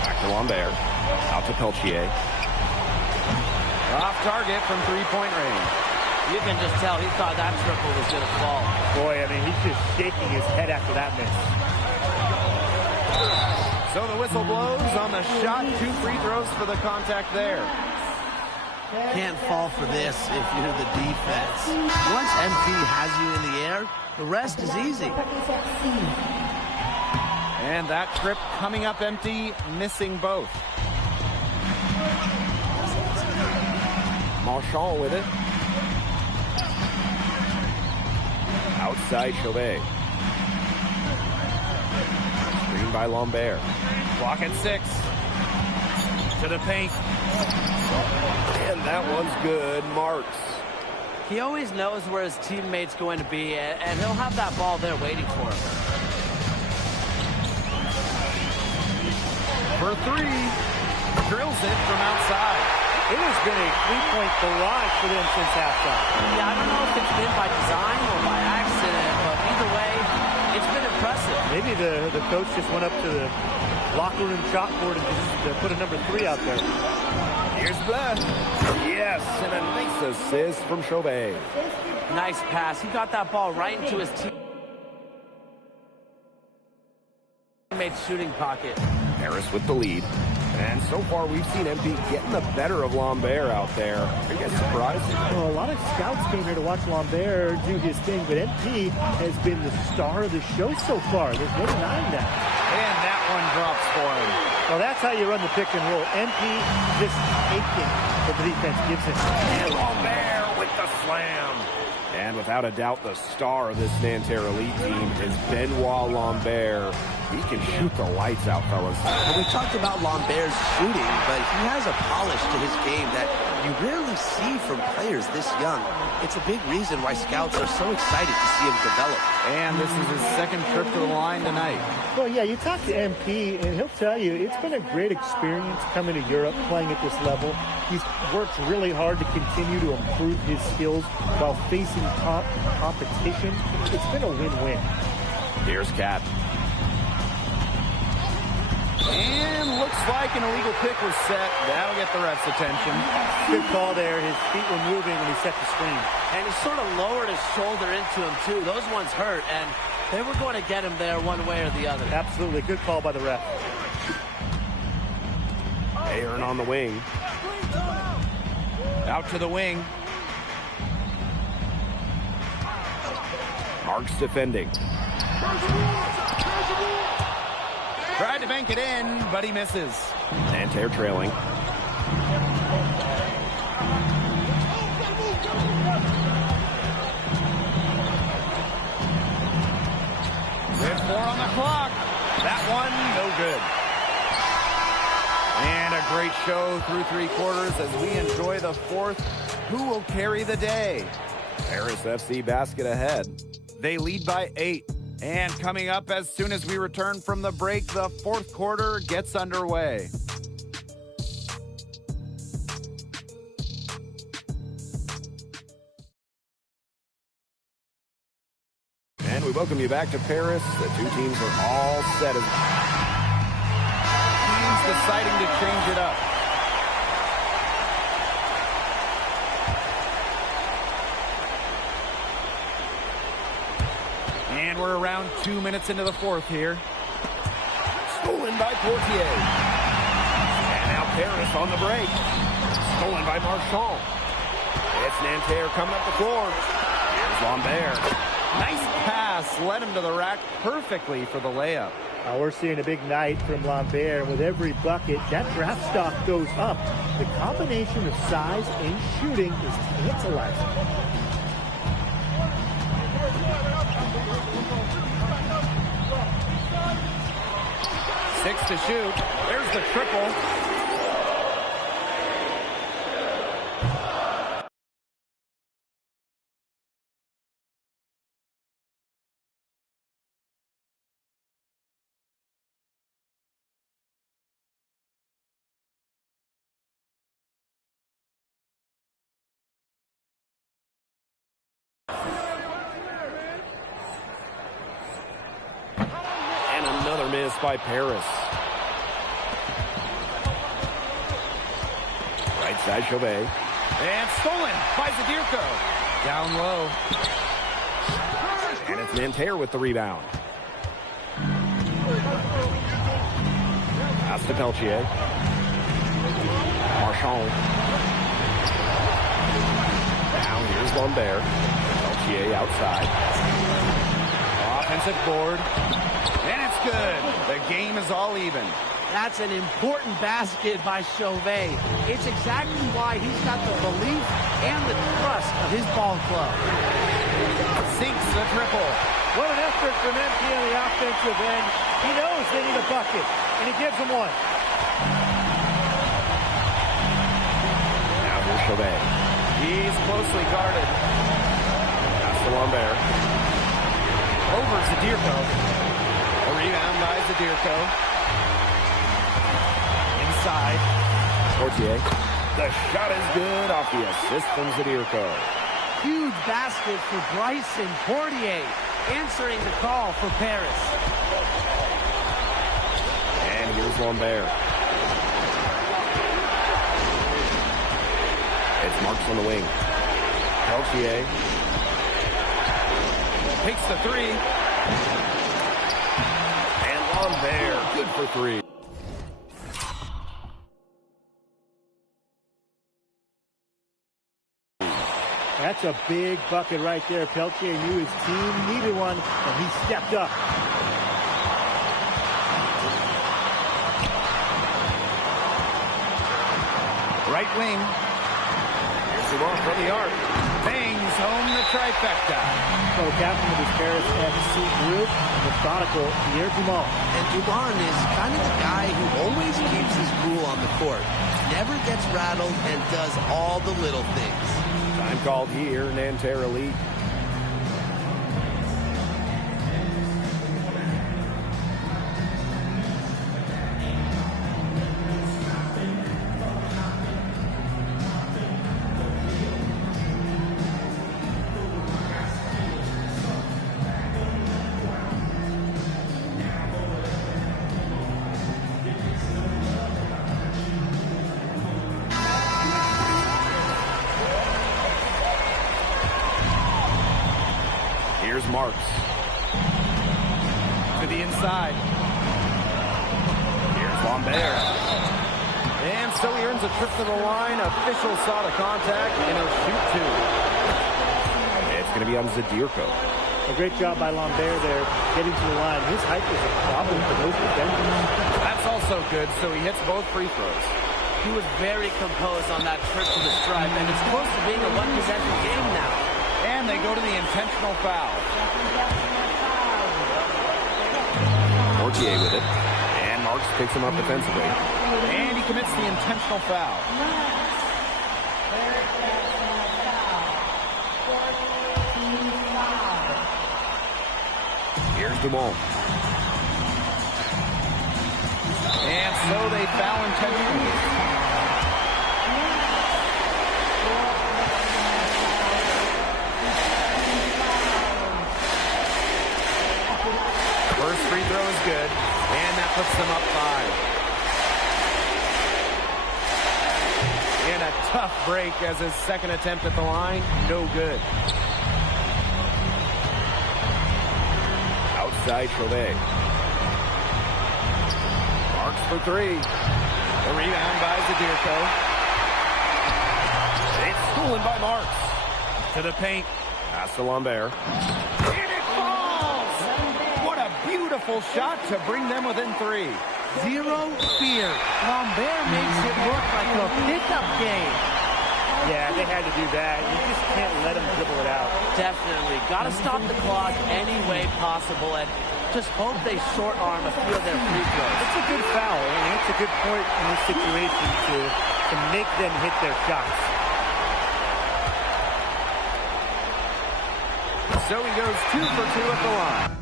Back to Lambert. Out to Peltier. Off target from three-point range. You can just tell he thought that triple was going to fall. Boy, I mean, he's just shaking his head after that miss. So the whistle blows on the shot. 2 free throws for the contact there. Can't fall for this if you're the defense. Once MP has you in the air, the rest is easy. And that trip coming up empty, missing both. Marchand with it. Outside Chauvet. Screen by Lambert. Clock at 6. To the paint. And that one's good. Marks. He always knows where his teammate's going to be, and he'll have that ball there waiting for him. For 3. Drills it from outside. It has been a three-point barrage for them since halftime. Yeah, I don't know if it's been by design or by accident, but either way, it's been impressive. Maybe the coach just went up to the locker room chalkboard and just put a number 3 out there. Here's Blair. Yes, and a nice assist from Chauvet. Nice pass. He got that ball right into his teammate's shooting pocket. Paris with the lead. And so far, we've seen MP getting the better of Lambert out there. Are you guys surprised? Well, a lot of scouts came here to watch Lambert do his thing, but MP has been the star of the show so far. There's no denying that. And that one drops for him. Well, that's how you run the pick and roll. MP just taking what the defense gives him. And Lambert with the slam. And without a doubt, the star of this Nanterre Elite team is Benoit Lambert. He can shoot the lights out, fellas. Well, we talked about Lambert's shooting, but he has a polish to his game that you rarely see from players this young. It's a big reason why scouts are so excited to see him develop. And this is his second trip to the line tonight. Well, yeah, you talk to MP, and he'll tell you it's been a great experience coming to Europe, playing at this level. He's worked really hard to continue to improve his skills while facing competition. It's been a win-win. Here's Cat. And looks like an illegal pick was set. That'll get the ref's attention. Good call there. His feet were moving when he set the screen. And he sort of lowered his shoulder into him, too. Those ones hurt, and they were going to get him there one way or the other. Absolutely. Good call by the ref. Aaron on the wing. Out to the wing. Marks defending. Tried to bank it in, but he misses. Nanterre trailing. With 4 on the clock. That one, no good. And a great show through 3 quarters as we enjoy the 4th. Who will carry the day? Paris FC basket ahead. They lead by 8. And coming up as soon as we return from the break, the 4th quarter gets underway. And we welcome you back to Paris. The two teams are all set. Teams deciding to change it up. And we're around 2 minutes into the 4th here. Stolen by Portier. And now Paris on the break. Stolen by Marchand. It's Nanterre coming up the floor. Here's Lambert. Nice pass. Led him to the rack perfectly for the layup. We're seeing a big night from Lambert. With every bucket, that draft stock goes up. The combination of size and shooting is tantalizing. Six to shoot. There's the triple. And another miss by Paris. Right side, Chauvet. And stolen by Zadirko. Down low. And it's Nanterre with the rebound. Pass to Peltier. Marchand. Now here's Lambert. Peltier outside. Offensive board. And it's good. The game is all even. That's an important basket by Chauvet. It's exactly why he's got the belief and the trust of his ball club. Sinks the triple. What an effort from MP on the offensive end. He knows they need a bucket, and he gives them one. Now here's Chauvet. He's closely guarded. Pass to Lambert. Over Zadirko. A rebound by Zadirko. Inside. Portier. The shot is good off the assist from Zadirko. Huge basket for Bryson Portier, answering the call for Paris. And here's Lambert. It's Marks on the wing. Peltier. Takes the 3. And Lambert, good for 3. That's a big bucket right there. Peltier knew his team needed one, and he stepped up. Right wing. Here's the one from the arc. Bangs home the trifecta. So captain of this Paris FC group, methodical Pierre Dumont. And Dumont is kind of the guy who always keeps his cool on the court. Never gets rattled and does all the little things. Time called here, Nanterre Elite. Here's Marks. To the inside. Here's Lambert. And so he earns a trip to the line. Official saw the contact, and he'll shoot two. It's going to be on Zadirko. A great job by Lambert there, getting to the line. His height was a problem for those defenders. That's also good, so he hits both free throws. He was very composed on that trip to the stripe, and it's close to being a one-possession game now. And they go to the intentional foul. Mortier with it. And Marks picks him up defensively. And he commits the intentional foul. Here's Dumont. And so they foul intentionally. First free throw is good, and that puts them up 5. And a tough break as his second attempt at the line, no good. Outside Chauvet. Marks for three. The rebound by Zadirko. It's stolen by Marks. To the paint. Pass to Lambert. And it falls! What a beautiful shot to bring them within 3. Zero fear. Lambert makes it look like a pickup game. Yeah, they had to do that. You just can't let them dribble it out. Definitely. Got to stop the clock any way possible and just hope they short arm a few of their free throws. It's a good foul, and it's a good point in this situation to make them hit their shots. So he goes 2 for 2 at the line.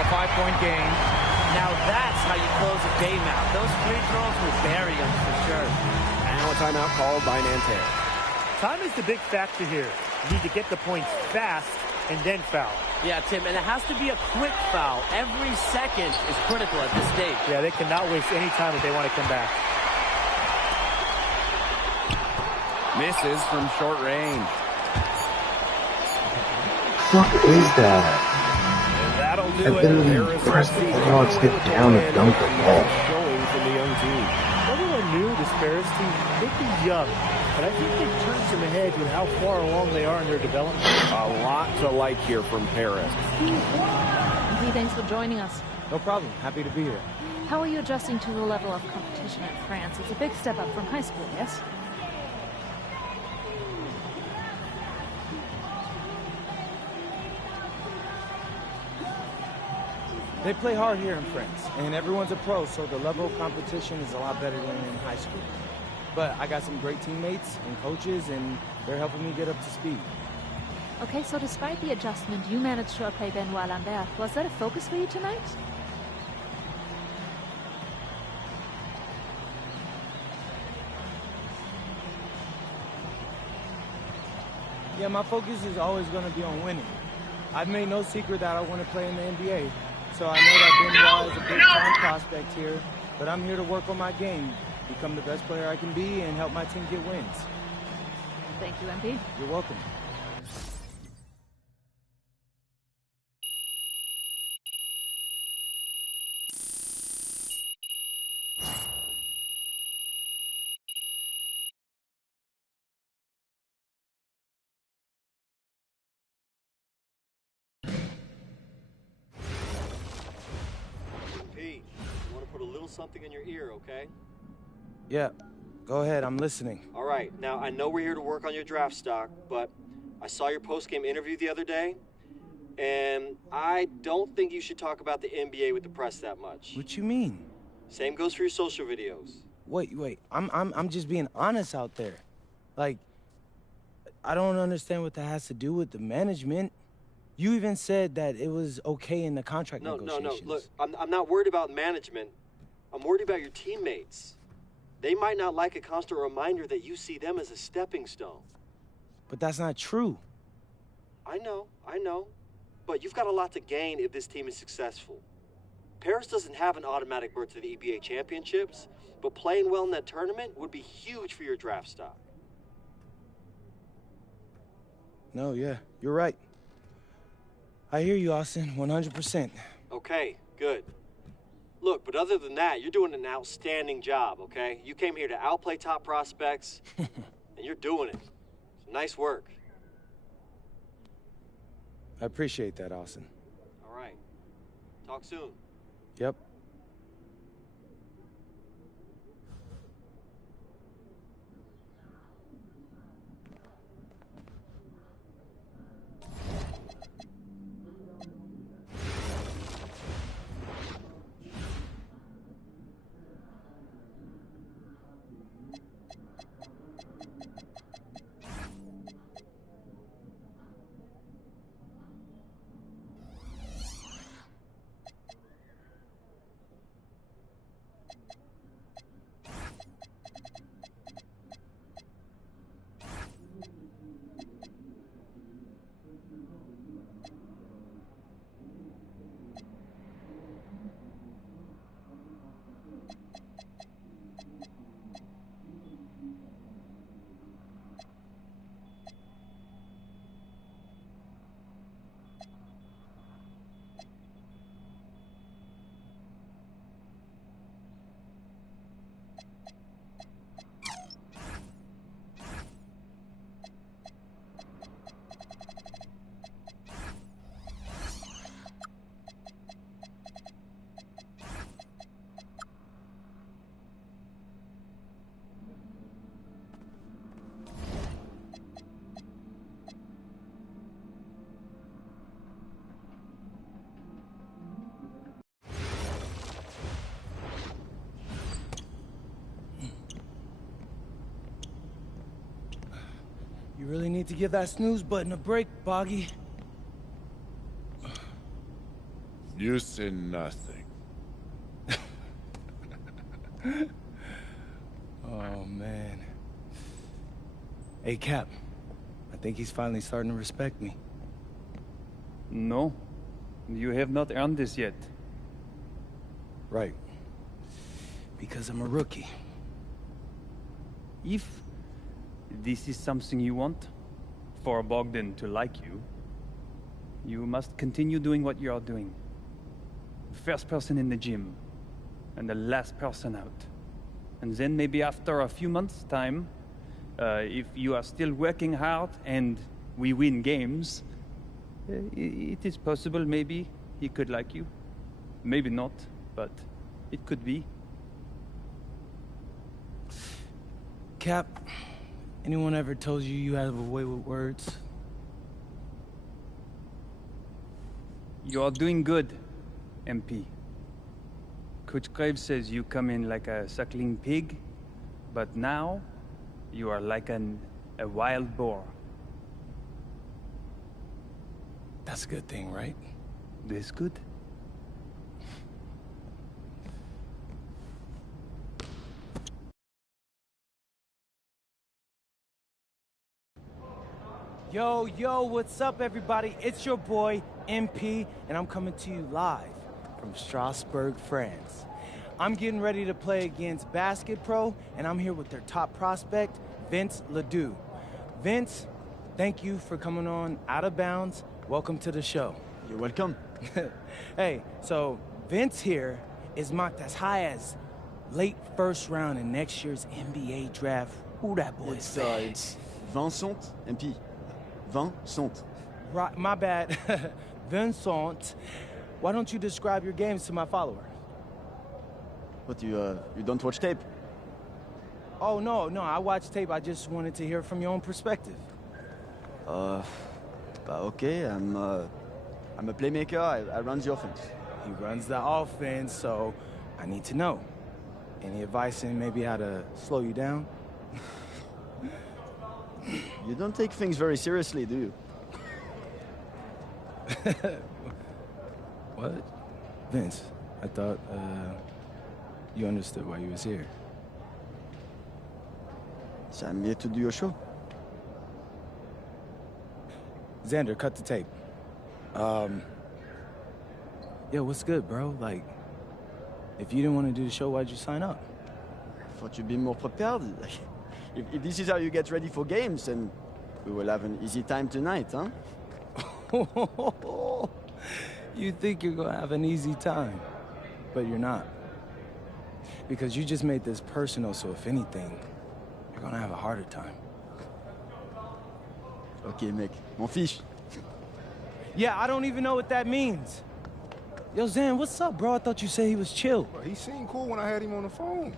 a 5-point game. Now that's how you close a game out. Those free throws will bury them for sure. Now a timeout called by Nanterre. Time is the big factor here. You need to get the points fast and then foul. Yeah, Tim, and it has to be a quick foul. Every second is critical at this stage. Yeah, they cannot waste any time if they want to come back. Misses from short range. What is that? And that'll do I it. literally pressed the ball to get down and dunk the ball. Showing from the young team. Everyone knew this Paris team could be young, but I think they've turned some ahead with how far along they are in their development. A lot to like here from Paris. Hey, thanks for joining us. No problem. Happy to be here. How are you adjusting to the level of competition in France? It's a big step up from high school, yes? They play hard here in France, and everyone's a pro, so the level of competition is a lot better than in high school. But I got some great teammates and coaches, and they're helping me get up to speed. Okay, so despite the adjustment, you managed to outplay Benoit Lambert. Was that a focus for you tonight? Yeah, my focus is always going to be on winning. I've made no secret that I want to play in the NBA. So I know that Benoit is a big-time prospect here, but I'm here to work on my game, become the best player I can be, and help my team get wins. Thank you, MP. You're welcome. Something in your ear, okay? Yeah, go ahead, I'm listening. All right, now I know we're here to work on your draft stock, but I saw your post-game interview the other day, and I don't think you should talk about the NBA with the press that much. What you mean? Same goes for your social videos. Wait, I'm just being honest out there. Like, I don't understand what that has to do with the management. You even said that it was okay in the contract negotiations. No, look, I'm not worried about management. I'm worried about your teammates. They might not like a constant reminder that you see them as a stepping stone. But that's not true. I know. But you've got a lot to gain if this team is successful. Paris doesn't have an automatic berth to the EBA championships, but playing well in that tournament would be huge for your draft stock. No, yeah, you're right. I hear you, Austin, 100%. Okay, good. Look, but other than that, you're doing an outstanding job, okay? You came here to outplay top prospects, and you're doing it. So nice work. I appreciate that, Austin. All right. Talk soon. Yep. You really need to give that snooze button a break, Boggy. You say nothing. Oh, man. Hey, Cap. I think he's finally starting to respect me. No, you have not earned this yet. Right. Because I'm a rookie. If this is something you want, for Bogdan to like you, you must continue doing what you are doing. First person in the gym, and the last person out. And then maybe after a few months' time, if you are still working hard and we win games, it is possible maybe he could like you. Maybe not, but it could be. Cap, anyone ever told you you have a way with words? You are doing good, MP. Coach Graves says you come in like a suckling pig, but now you are like a wild boar. That's a good thing, right? This good? Yo, what's up, everybody? It's your boy, MP, and I'm coming to you live from Strasbourg, France. I'm getting ready to play against Basket Pro, and I'm here with their top prospect, Vince Ledoux. Vince, thank you for coming on Out of Bounds. Welcome to the show. You're welcome. Hey, so Vince here is mocked as high as late first round in next year's NBA draft. Who that boy say? It's Vincent, MP. Vincent. Right, my bad. Vincent. Why don't you describe your games to my follower? What, you don't watch tape? Oh, no, I watch tape. I just wanted to hear from your own perspective. Okay, I'm a playmaker. I run the offense. He runs the offense, so I need to know. Any advice in maybe how to slow you down? You don't take things very seriously, do you? What? Vince, I thought, you understood why you was here. So I'm here to do your show. Xander, cut the tape. Yo, what's good, bro? Like, if you didn't want to do the show, why'd you sign up? I thought you'd be more prepared. If this is how you get ready for games, then we will have an easy time tonight, huh? You think you're gonna have an easy time, but you're not. Because you just made this personal, so if anything, you're gonna have a harder time. Okay, mec. M'en fiche. Yeah, I don't even know what that means. Yo, Zan, what's up, bro? I thought you said he was chill. Bro, he seemed cool when I had him on the phone.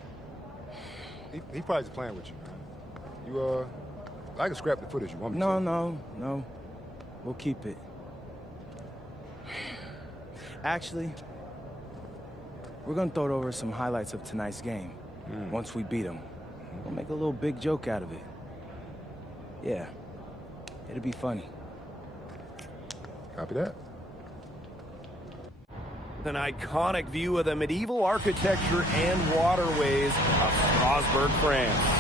He probably just playing with you, man. I can scrap the footage you want me to. No. We'll keep it. Actually, we're gonna throw it over some highlights of tonight's game. Once we beat them. We'll make a little big joke out of it. Yeah. It'll be funny. Copy that. An iconic view of the medieval architecture and waterways of Strasbourg, France.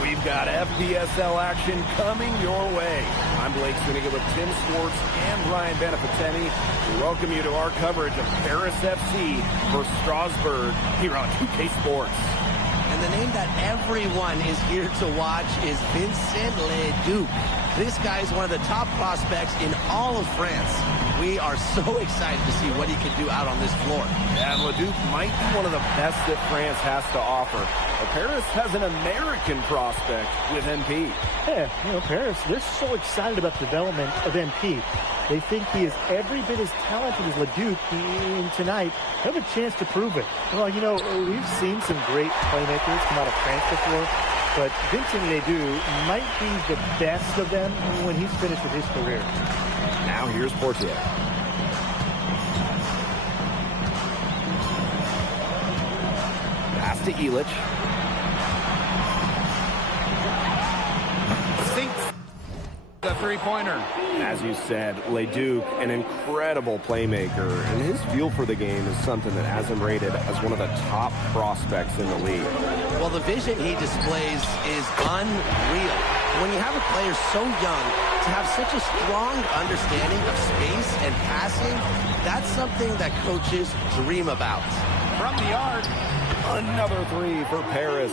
We've got FPSL action coming your way. I'm Blake Zuniga with Tim Swartz and Ryan Benefitemi. We welcome you to our coverage of Paris FC versus Strasbourg here on 2K Sports. And the name that everyone is here to watch is Vincent Ledoux. This guy is one of the top prospects in all of France. We are so excited to see what he can do out on this floor. And Ledoux might be one of the best that France has to offer. But Paris has an American prospect with MP. Yeah, Paris, they're so excited about the development of MP. They think he is every bit as talented as Ledoux, and tonight they have a chance to prove it. Well, we've seen some great playmakers come out of France before, but Vincent Ledoux might be the best of them when he's finished with his career. Now here's Portier. Pass to Illich. Sinks the three-pointer. As you said, Leduc, an incredible playmaker, and his feel for the game is something that has him rated as one of the top prospects in the league. Well, the vision he displays is unreal. When you have a player so young, to have such a strong understanding of space and passing, that's something that coaches dream about. From the arc, another three for Paris.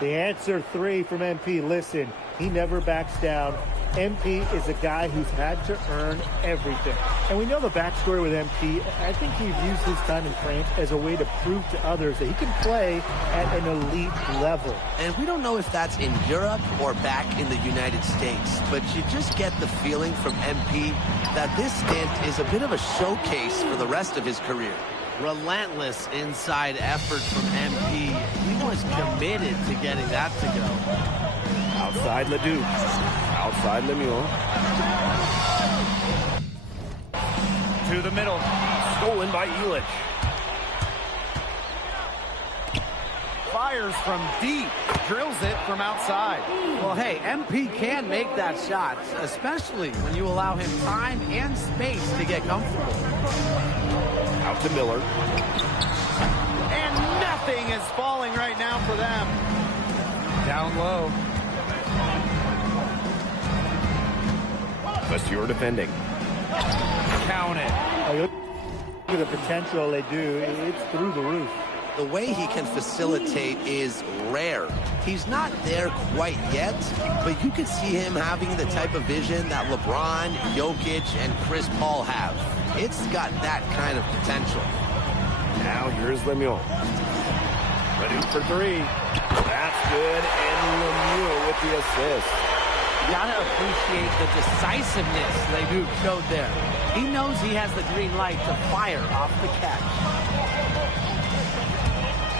The answer 3 from MP. Listen, he never backs down. MP is a guy who's had to earn everything. And we know the backstory with MP. I think he's used his time in France as a way to prove to others that he can play at an elite level. And we don't know if that's in Europe or back in the United States, but you just get the feeling from MP that this stint is a bit of a showcase for the rest of his career. Relentless inside effort from MP. He was committed to getting that to go. Outside Leduc. Outside Lemieux. To the middle. Stolen by Illich. Fires from deep. Drills it from outside. Well, hey, MP can make that shot, especially when you allow him time and space to get comfortable. Out to Miller. And nothing is falling right now for them. Down low. Monsieur defending. Count it. Oh, look at the potential they do. It's through the roof. The way he can facilitate is rare. He's not there quite yet, but you can see him having the type of vision that LeBron, Jokic, and Chris Paul have. It's got that kind of potential. Now here's Lemieux. Leduc for three. That's good, and Lemieux with the assist. You gotta appreciate the decisiveness Leduc showed there. He knows he has the green light to fire off the catch.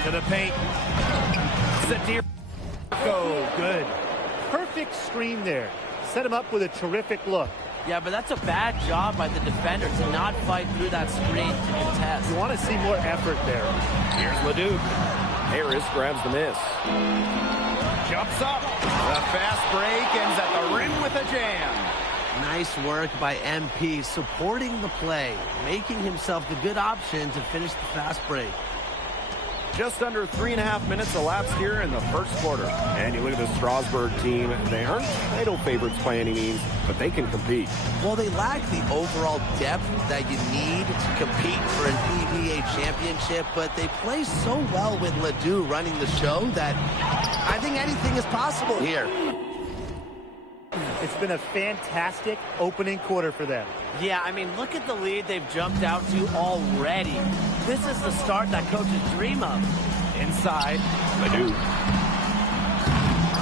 To the paint. Sadir. Go. Good. Perfect screen there. Set him up with a terrific look. Yeah, but that's a bad job by the defender to not fight through that screen to contest. You want to see more effort there. Here's Leduc. Harris grabs the miss. Jumps up. The fast break ends at the rim with a jam. Nice work by MP, supporting the play, making himself the good option to finish the fast break. Just under 3.5 minutes elapsed here in the first quarter. And you look at the Strasbourg team. They aren't title favorites by any means, but they can compete. Well, they lack the overall depth that you need to compete for an EVA championship, but they play so well with Ledoux running the show that I think anything is possible here. It's been a fantastic opening quarter for them. Yeah, I mean, look at the lead they've jumped out to already. This is the start that coaches dream of. Inside. Ledoux.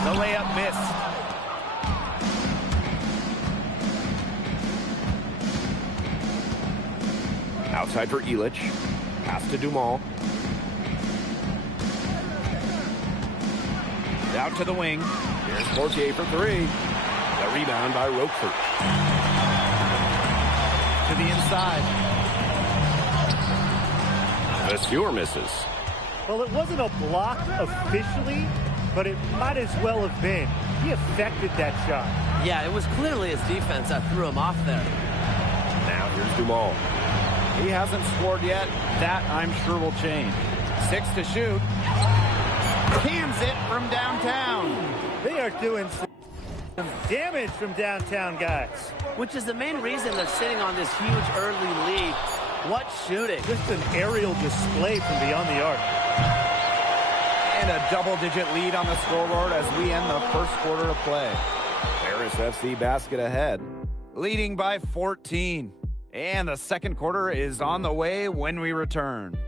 The layup missed. Outside for Illich. Pass to Dumas. Out to the wing. Here's Portier for three. The rebound by Roquefort. To the inside. Monsieur misses. Well, it wasn't a block officially, but it might as well have been. He affected that shot. Yeah, it was clearly his defense that threw him off there. Now here's Dumas. He hasn't scored yet. That, I'm sure, will change. 6 to shoot. Cans it from downtown. They are doing some damage from downtown, guys. Which is the main reason they're sitting on this huge early lead. What shooting. Just an aerial display from beyond the arc. And a double-digit lead on the scoreboard as we end the first quarter of play. Paris FC basket ahead. Leading by 14. And the second quarter is on the way when we return.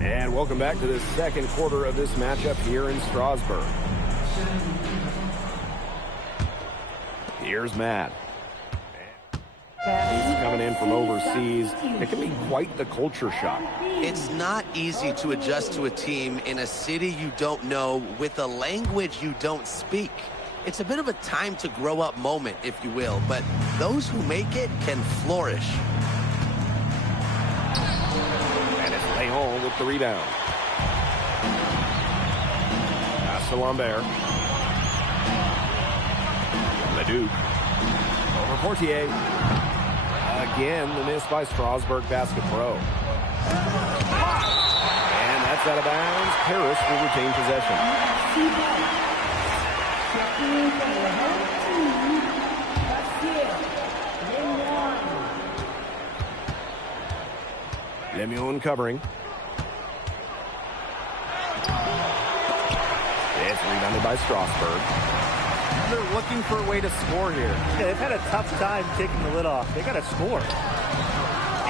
And welcome back to the second quarter of this matchup here in Strasbourg. Here's Matt. He's coming in from overseas. It can be quite the culture shock. It's not easy to adjust to a team in a city you don't know with a language you don't speak. It's a bit of a time to grow up moment, if you will, but those who make it can flourish. Dumont with the rebound. Pass to Lambert. Leduc. Over Portier. Again, the miss by Strasburg Basket Pro. And that's out of bounds. Paris will retain possession. Lemieux covering. It's rebounded by Strasburg. They're looking for a way to score here. Yeah, they've had a tough time taking the lid off. They got to score.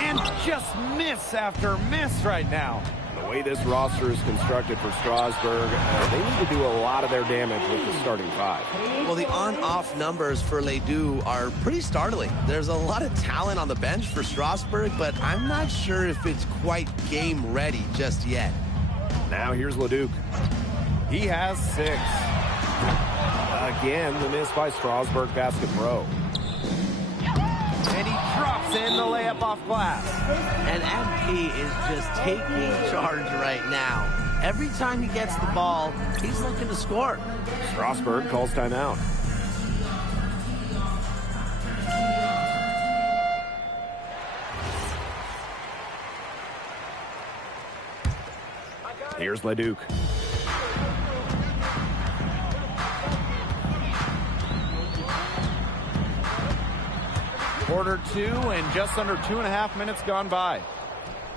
And just miss after miss right now. The way this roster is constructed for Strasburg, they need to do a lot of their damage with the starting five. Well, the on-off numbers for Ledoux are pretty startling. There's a lot of talent on the bench for Strasburg, but I'm not sure if it's quite game ready just yet. Now here's Leduc. He has 6. Again, the miss by Strasburg Basket Pro. And he drops in the layup off glass. And MP is just taking charge right now. Every time he gets the ball, he's looking to score. Strasburg calls timeout. Here's Leduc. Quarter 2 and just under 2.5 minutes gone by.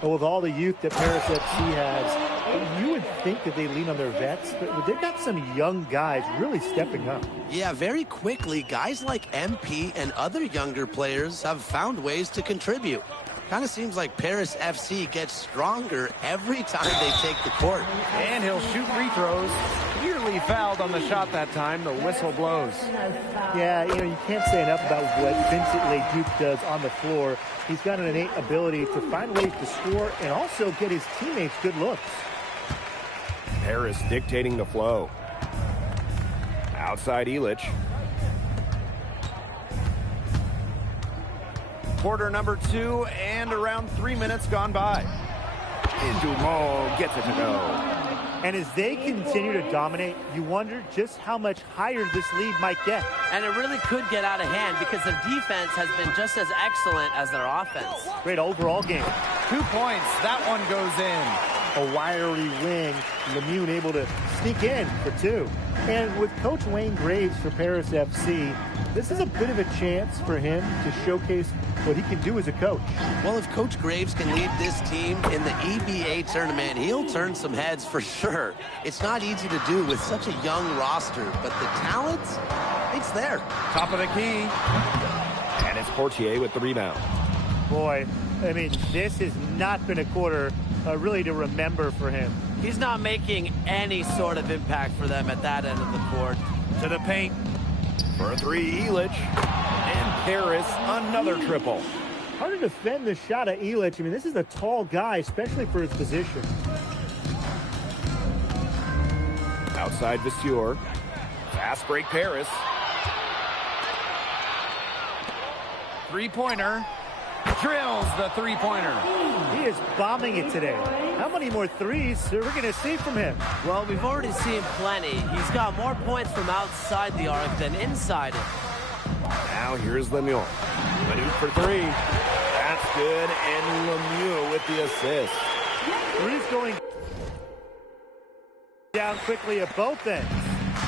Well, with all the youth that Paris FC has, you would think that they lean on their vets, but they've got some young guys really stepping up. Yeah, very quickly, guys like MP and other younger players have found ways to contribute. Kind of seems like Paris FC gets stronger every time they take the court. And he'll shoot free throws. Clearly fouled on the shot that time. The whistle blows. Yeah, you can't say enough about what Vincent Leduc does on the floor. He's got an innate ability to find ways to score and also get his teammates good looks. Paris dictating the flow. Outside Illich. Quarter number 2 and around 3 minutes gone by. And Dumont gets it to go. And as they continue to dominate, you wonder just how much higher this lead might get. And it really could get out of hand because their defense has been just as excellent as their offense. Great overall game. 2 points. That one goes in. A wiry wing. Lemieux able to sneak in for 2. And with Coach Wayne Graves for Paris FC, this is a bit of a chance for him to showcase what he can do as a coach. Well, if Coach Graves can lead this team in the EBA tournament, he'll turn some heads for sure. It's not easy to do with such a young roster, but the talent, it's there. Top of the key. And it's Portier with the rebound. Boy, I mean, this has not been a quarter really to remember for him. He's not making any sort of impact for them at that end of the court. To the paint. For a 3, Illich. And Paris, another triple. Hard to defend the shot of Illich. I mean, this is a tall guy, especially for his position. Outside Vasseur. Fast break Paris. Three-pointer. Drills the three-pointer. He is bombing it today. How many more threes are we going to see from him? Well, we've already seen plenty. He's got more points from outside the arc than inside it. Now here's Lemieux. Leduc for 3. That's good, and Lemieux with the assist. Three's going down quickly at both ends.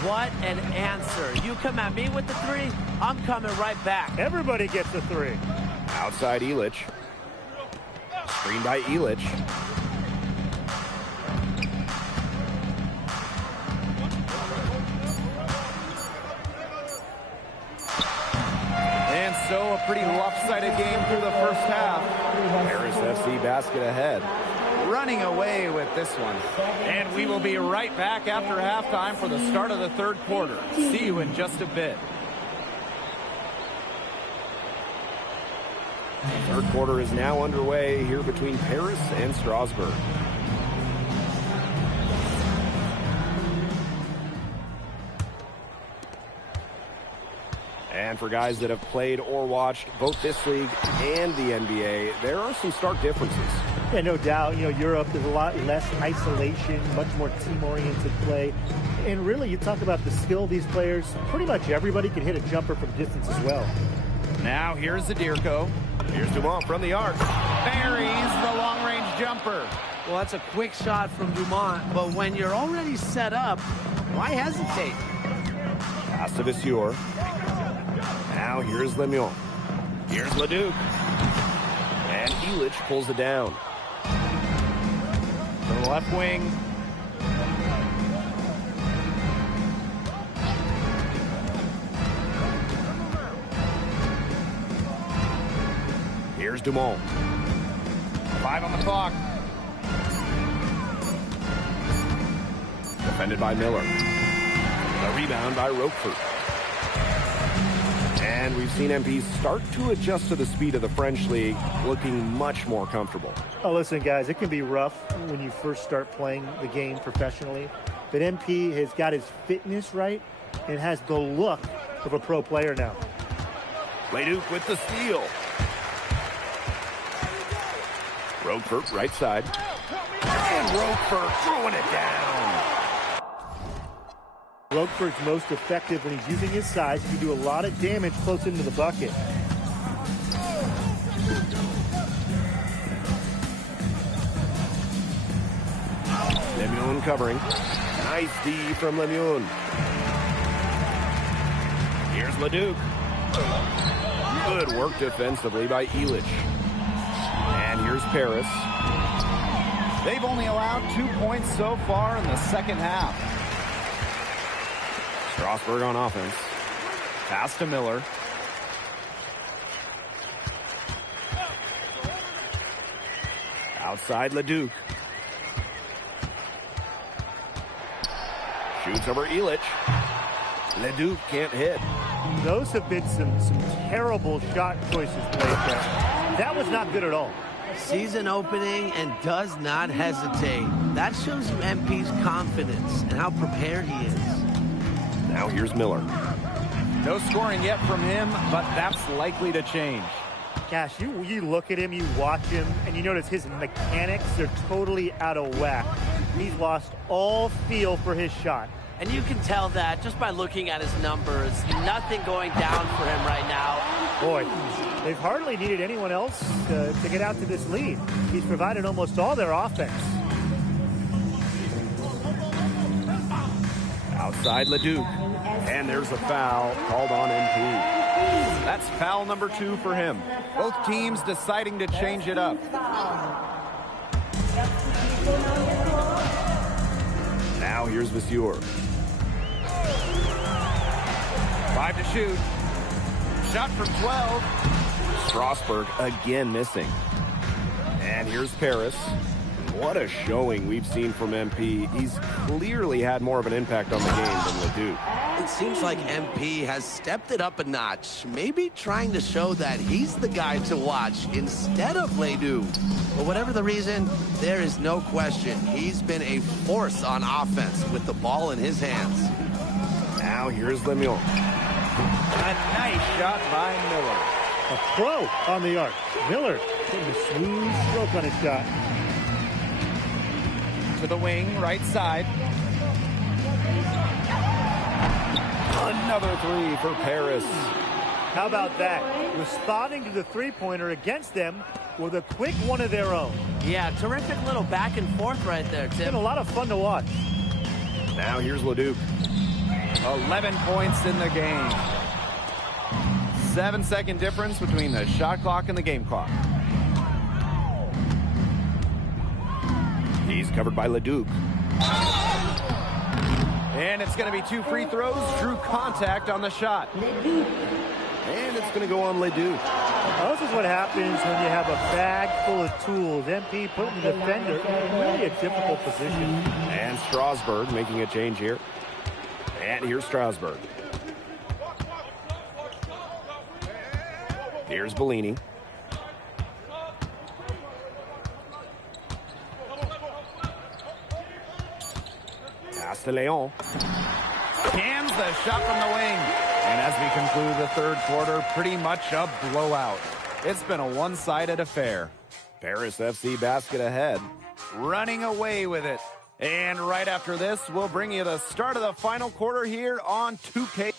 What an answer. You come at me with the 3, I'm coming right back. Everybody gets a 3. Outside Illich. Screened by Illich. And so a pretty lopsided game through the first half. Paris FC basket ahead. Running away with this one. And we will be right back after halftime for the start of the third quarter. See you in just a bit. Third quarter is now underway here between Paris and Strasburg. And for guys that have played or watched both this league and the NBA, there are some stark differences. Yeah, no doubt. You know, Europe, there's a lot less isolation, much more team-oriented play. And really, you talk about the skill of these players, pretty much everybody can hit a jumper from distance as well. Now here's Zadirko. Here's Dumont from the arc. Buries the long-range jumper. Well, that's a quick shot from Dumont, but when you're already set up, why hesitate? Pass to Vasseur. Now here's Lemieux. Here's Leduc. And Illich pulls it down. From the left wing. Here's Dumont. 5 on the clock. Defended by Miller. The rebound by Roquefort. And we've seen MP start to adjust to the speed of the French league, looking much more comfortable. Oh, listen, guys, it can be rough when you first start playing the game professionally. But MP has got his fitness right and has the look of a pro player now. Leduc with the steal. Roquefort, right side. And Roquefort throwing it down. Roquefort's most effective when he's using his size. He can do a lot of damage close into the bucket. Lemieux covering. Nice D from Lemieux. Here's Leduc. Good work defensively by Illich. And here's Paris. They've only allowed 2 points so far in the second half. Strasburg on offense. Pass to Miller. Outside Leduc. Shoots over Illich. Leduc can't hit. Those have been some terrible shot choices played there. That was not good at all. Season opening and does not hesitate. That shows you MP's confidence and how prepared he is. Now here's Miller. No scoring yet from him, but that's likely to change. Gosh, you look at him, you watch him, and you notice his mechanics are totally out of whack. He's lost all feel for his shot. And you can tell that just by looking at his numbers. Nothing going down for him right now. Boy, they've hardly needed anyone else to get out to this lead. He's provided almost all their offense. Outside Leduc. And there's a foul called on MP. That's foul number 2 for him. Both teams deciding to change it up. Now here's Vasseur. 5 to shoot. Shot from 12. Strasburg again missing. And here's Paris. What a showing we've seen from MP. He's clearly had more of an impact on the game than Leduc. It seems like MP has stepped it up a notch, maybe trying to show that he's the guy to watch instead of Leduc. But whatever the reason, there is no question he's been a force on offense with the ball in his hands. Now here's Lemieux. A nice shot by Miller. A pro on the arc. Miller getting a smooth stroke on his shot. To the wing, right side. Another 3 for Paris. How about that? Responding to the three-pointer against them with a quick one of their own. Yeah, terrific little back and forth right there, Tim. It's been a lot of fun to watch. Now here's Leduc. 11 points in the game. 7-second difference between the shot clock and the game clock. He's covered by Leduc. And it's going to be 2 free throws. Drew contact on the shot. And it's going to go on Leduc. Well, this is what happens when you have a bag full of tools. MP putting the defender in really a difficult position. And Strasburg making a change here. And here's Strasburg. Here's Bellini. Pass to Leon. Cans the shot from the wing. And as we conclude the third quarter, pretty much a blowout. It's been a one-sided affair. Paris FC basket ahead. Running away with it. And right after this, we'll bring you the start of the final quarter here on 2K.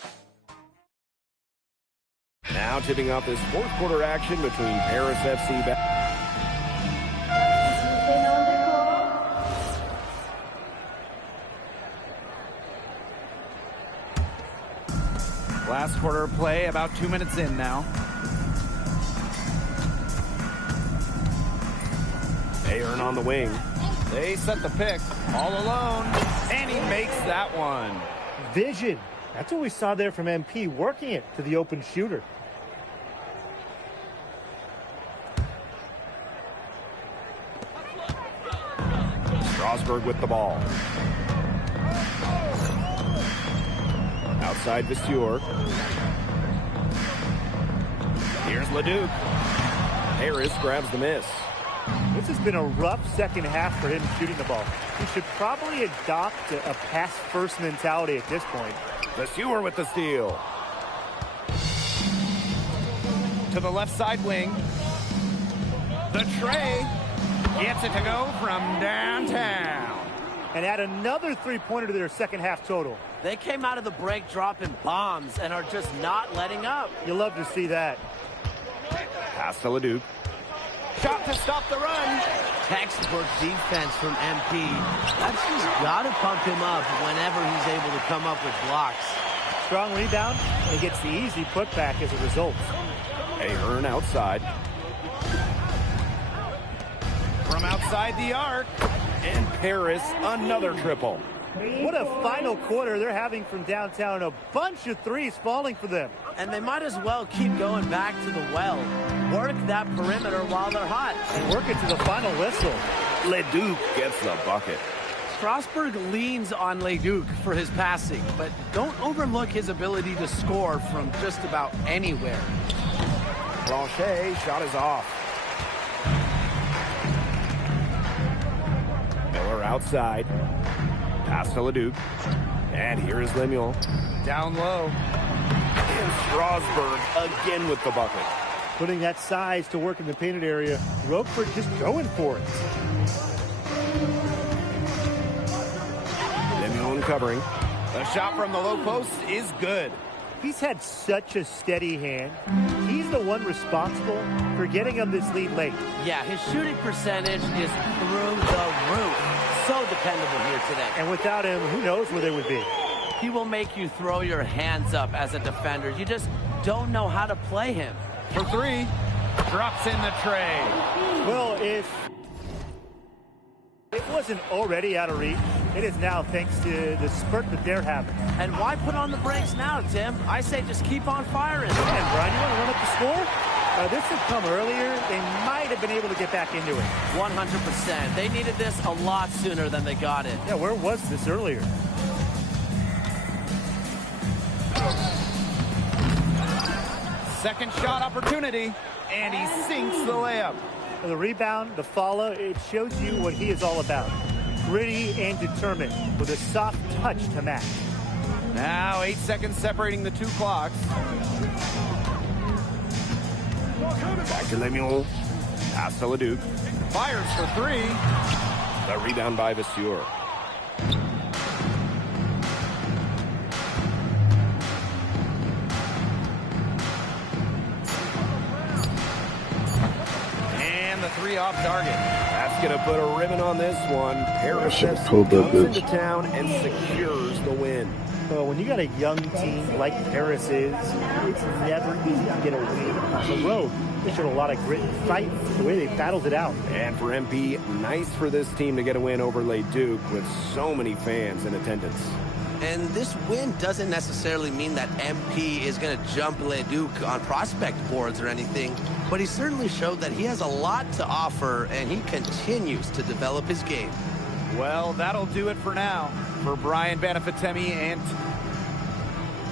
Now tipping off this fourth quarter action between Paris FC. Last quarter play, about 2 minutes in now. Ahern on the wing. They set the pick all alone, and he makes that one. Vision. That's what we saw there from MP, working it to the open shooter. Strasburg with the ball. Outside Vasseur. Here's Leduc. Harris grabs the miss. This has been a rough second half for him shooting the ball. He should probably adopt a pass-first mentality at this point. Vasseur with the steal. To the left side wing. The tray gets it to go from downtown. And add another three-pointer to their second half total. They came out of the break dropping bombs and are just not letting up. You love to see that. Pass to Leduc. Shot to stop the run. Textbook defense from MP. That's just got to pump him up whenever he's able to come up with blocks. Strong rebound, and he gets the easy putback as a result. Ahern outside. From outside the arc. And Paris, another triple. What a final quarter they're having from downtown. A bunch of threes falling for them. And they might as well keep going back to the well. Work that perimeter while they're hot. And work it to the final whistle. Leduc gets the bucket. Strasburg leans on Leduc for his passing, but don't overlook his ability to score from just about anywhere. Blanchet, shot is off. Miller outside. Pass to Leduc. And here is Lemuel. Down low. And Strasburg again with the bucket. Putting that size to work in the painted area. Roquefort just going for it. Lemuel covering. The shot from the low post is good. He's had such a steady hand. He's the one responsible for getting him this lead late. Yeah, his shooting percentage is through the roof. So dependable here today. And without him, who knows where they would be. He will make you throw your hands up as a defender. You just don't know how to play him. For three, drops in the tray. Well, if it wasn't already out of reach, it is now thanks to the spurt that they're having. And why put on the brakes now, Tim? I say just keep on firing. And Brian, you want to run up the score? This had come earlier. They might have been able to get back into it. 100%. They needed this a lot sooner than they got it. Yeah, where was this earlier? Second shot opportunity, and he sinks the layup. For the rebound, the follow, it shows you what he is all about. Gritty and determined, with a soft touch to match. Now 8 seconds separating the two clocks. Back to Lemuel. Pass to Leduc. Fires for three. The rebound by Vasseur. And the three off target. That's going to put a ribbon on this one. Paris FC comes into town and secures the win. Well, when you got a young team like Paris is, it's never easy to get a win on the road. They showed a lot of grit and fight the way they battled it out. And for MP, nice for this team to get a win over Leduc with so many fans in attendance. And this win doesn't necessarily mean that MP is going to jump Leduc on prospect boards or anything, but he certainly showed that he has a lot to offer, and he continues to develop his game. Well, that'll do it for now. For Brian Banafitemi and...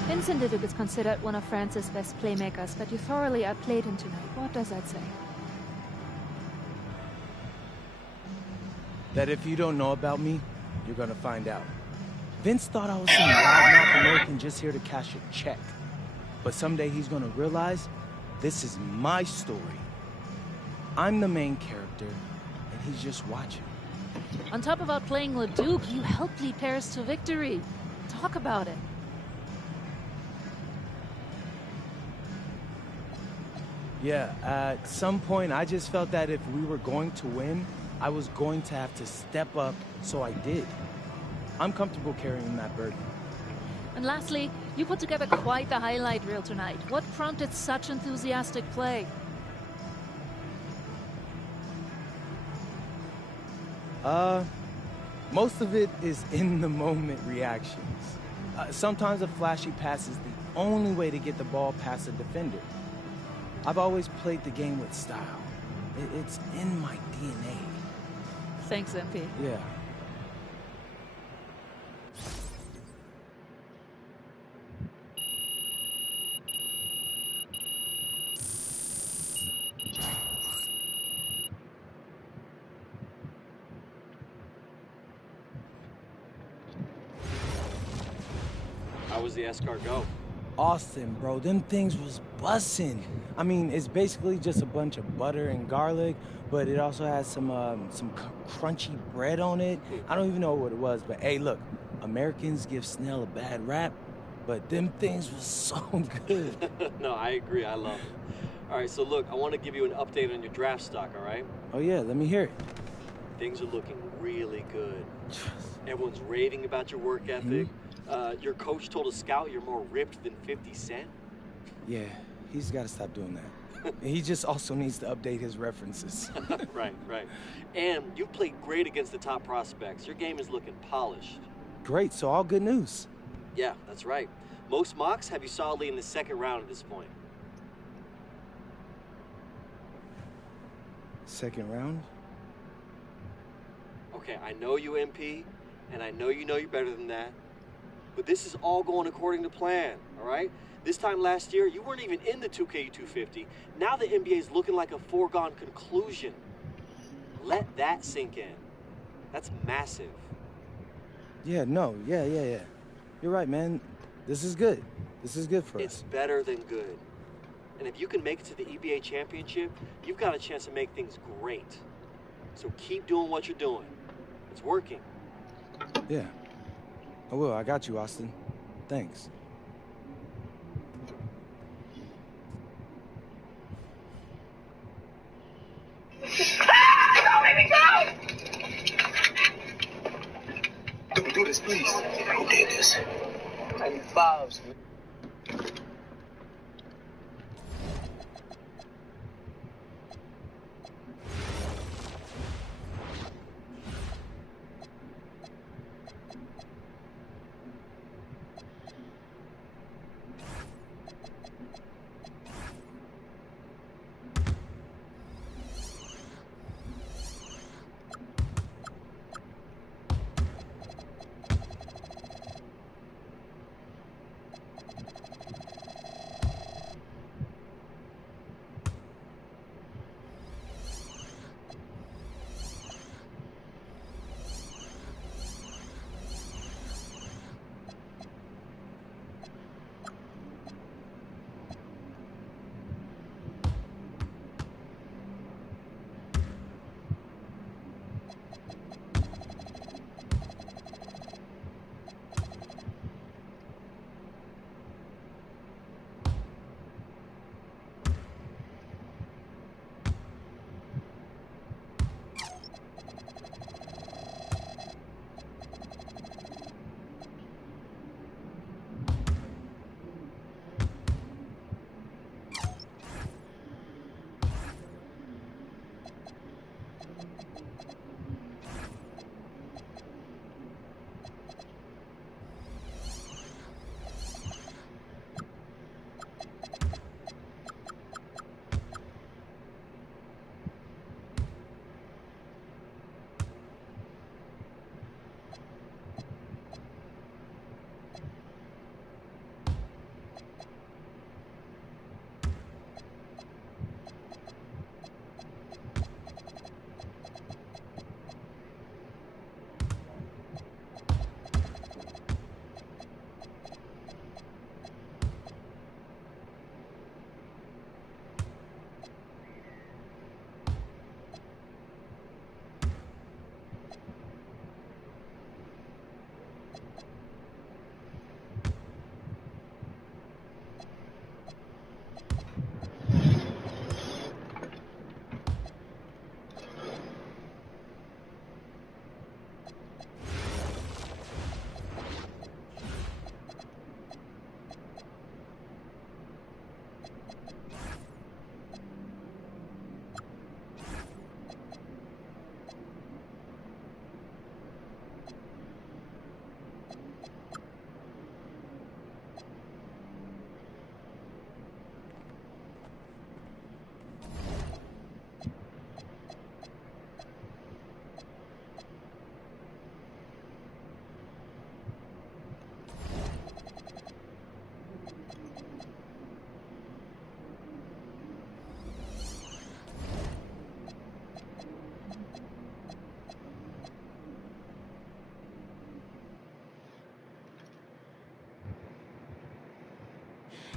Vincent Leduc is considered one of France's best playmakers, but you thoroughly outplayed him tonight. What does that say? That if you don't know about me, you're gonna find out. Vince thought I was some loudmouth American just here to cash a check. But someday he's gonna realize this is my story. I'm the main character, and he's just watching. On top of outplaying Leduc, you helped lead Paris to victory. Talk about it. Yeah, at some point I just felt that if we were going to win, I was going to have to step up, so I did. I'm comfortable carrying that burden. And lastly, you put together quite the highlight reel tonight. What prompted such enthusiastic play? Most of it is in-the-moment reactions. Sometimes a flashy pass is the only way to get the ball past a defender. I've always played the game with style. It's in my DNA. Thanks, MP. Yeah. How was the escargot? Austin, bro, them things was bussin'. I mean, it's basically just a bunch of butter and garlic, but it also has some crunchy bread on it. I don't even know what it was, but hey, look, Americans give Snell a bad rap, but them things was so good. No, I agree. I love it. All right, so look, I want to give you an update on your draft stock, all right? Oh yeah, let me hear it. Things are looking really good. Everyone's raving about your work ethic. Your coach told a scout you're more ripped than 50 Cent. Yeah, he's got to stop doing that. He just also needs to update his references. Right. And you played great against the top prospects. Your game is looking polished. Great, so all good news. Yeah, that's right. Most mocks have you solidly in the second round at this point. Second round? Okay, I know you, MP, and I know you better than that. But this is all going according to plan, all right? This time last year, you weren't even in the 2K250. Now the NBA is looking like a foregone conclusion. Let that sink in. That's massive. Yeah. You're right, man. This is good. This is good for us. It's better than good. And if you can make it to the EBA championship, you've got a chance to make things great. So keep doing what you're doing. It's working. Yeah. I will. I got you, Austin. Thanks. Don't make me go! Don't do this, please. Who did this? And Bob's.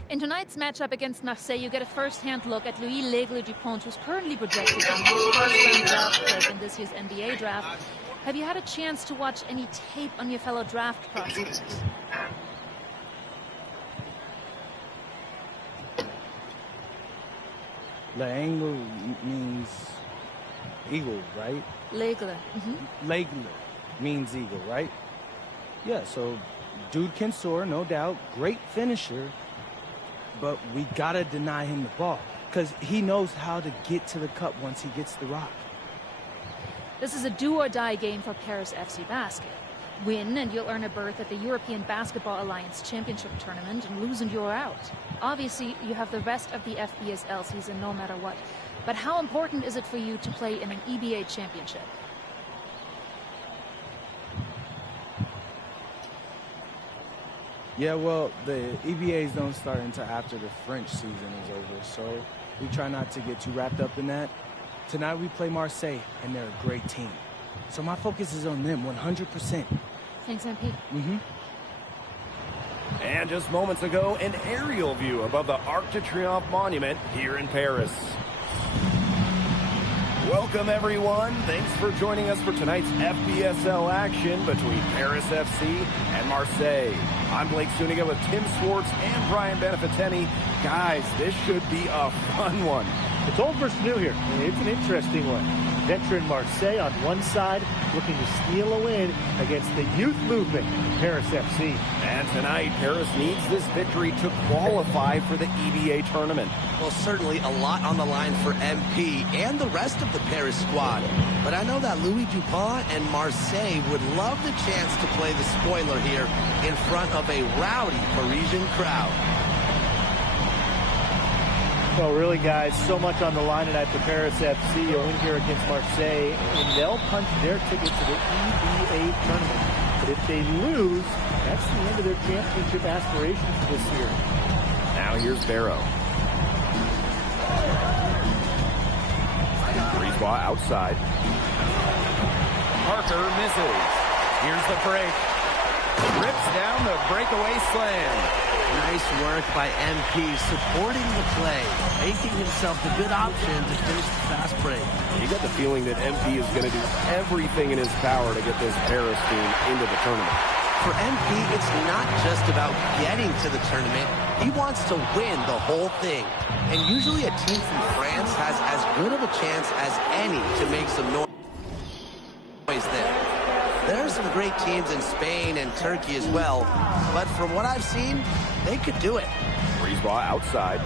In tonight's matchup against Marseille, you get a first-hand look at Louis L'Aigle-Dupont, who's currently projected on the first-round draft pick in this year's NBA draft. Have you had a chance to watch any tape on your fellow draft prospects? L'Aigle means eagle, right? L'Aigle. L'Aigle means eagle, right? Yeah, so dude can soar, no doubt. Great finisher. But we gotta deny him the ball, because he knows how to get to the cup once he gets the rock. This is a do-or-die game for Paris FC Basket. Win and you'll earn a berth at the European Basketball Alliance Championship Tournament, and lose and you're out. Obviously, you have the rest of the FBSL season no matter what. But how important is it for you to play in an EBA championship? Yeah, well, the EBAs don't start until after the French season is over, so we try not to get too wrapped up in that. Tonight we play Marseille, and they're a great team. So my focus is on them 100%. Thanks, MP. And just moments ago, an aerial view above the Arc de Triomphe monument here in Paris. Welcome, everyone. Thanks for joining us for tonight's FBSL action between Paris FC and Marseille. I'm Blake Suniga with Tim Swartz and Brian Beneficeni. Guys, this should be a fun one. It's old versus new here. It's an interesting one. Veteran Marseille on one side, looking to steal a win against the youth movement, Paris FC. And tonight, Paris needs this victory to qualify for the EBA tournament. Well, certainly a lot on the line for MP and the rest of the Paris squad. But I know that Louis Dupont and Marseille would love the chance to play the spoiler here in front of a rowdy Parisian crowd. Well, really, guys, so much on the line tonight for Paris FC. A win here against Marseille, and they'll punch their ticket to the EBA tournament. But if they lose, that's the end of their championship aspirations for this year. Now here's Barrow. Brisebois outside. Parker misses. Here's the break. Rips down the breakaway slam. Nice work by MP, supporting the play, making himself a good option to finish the fast break. You get the feeling that MP is going to do everything in his power to get this Paris team into the tournament. For MP, it's not just about getting to the tournament. He wants to win the whole thing. And usually a team from France has as good of a chance as any to make some noise there. There are some great teams in Spain and Turkey as well, but from what I've seen, they could do it. Brisebois outside.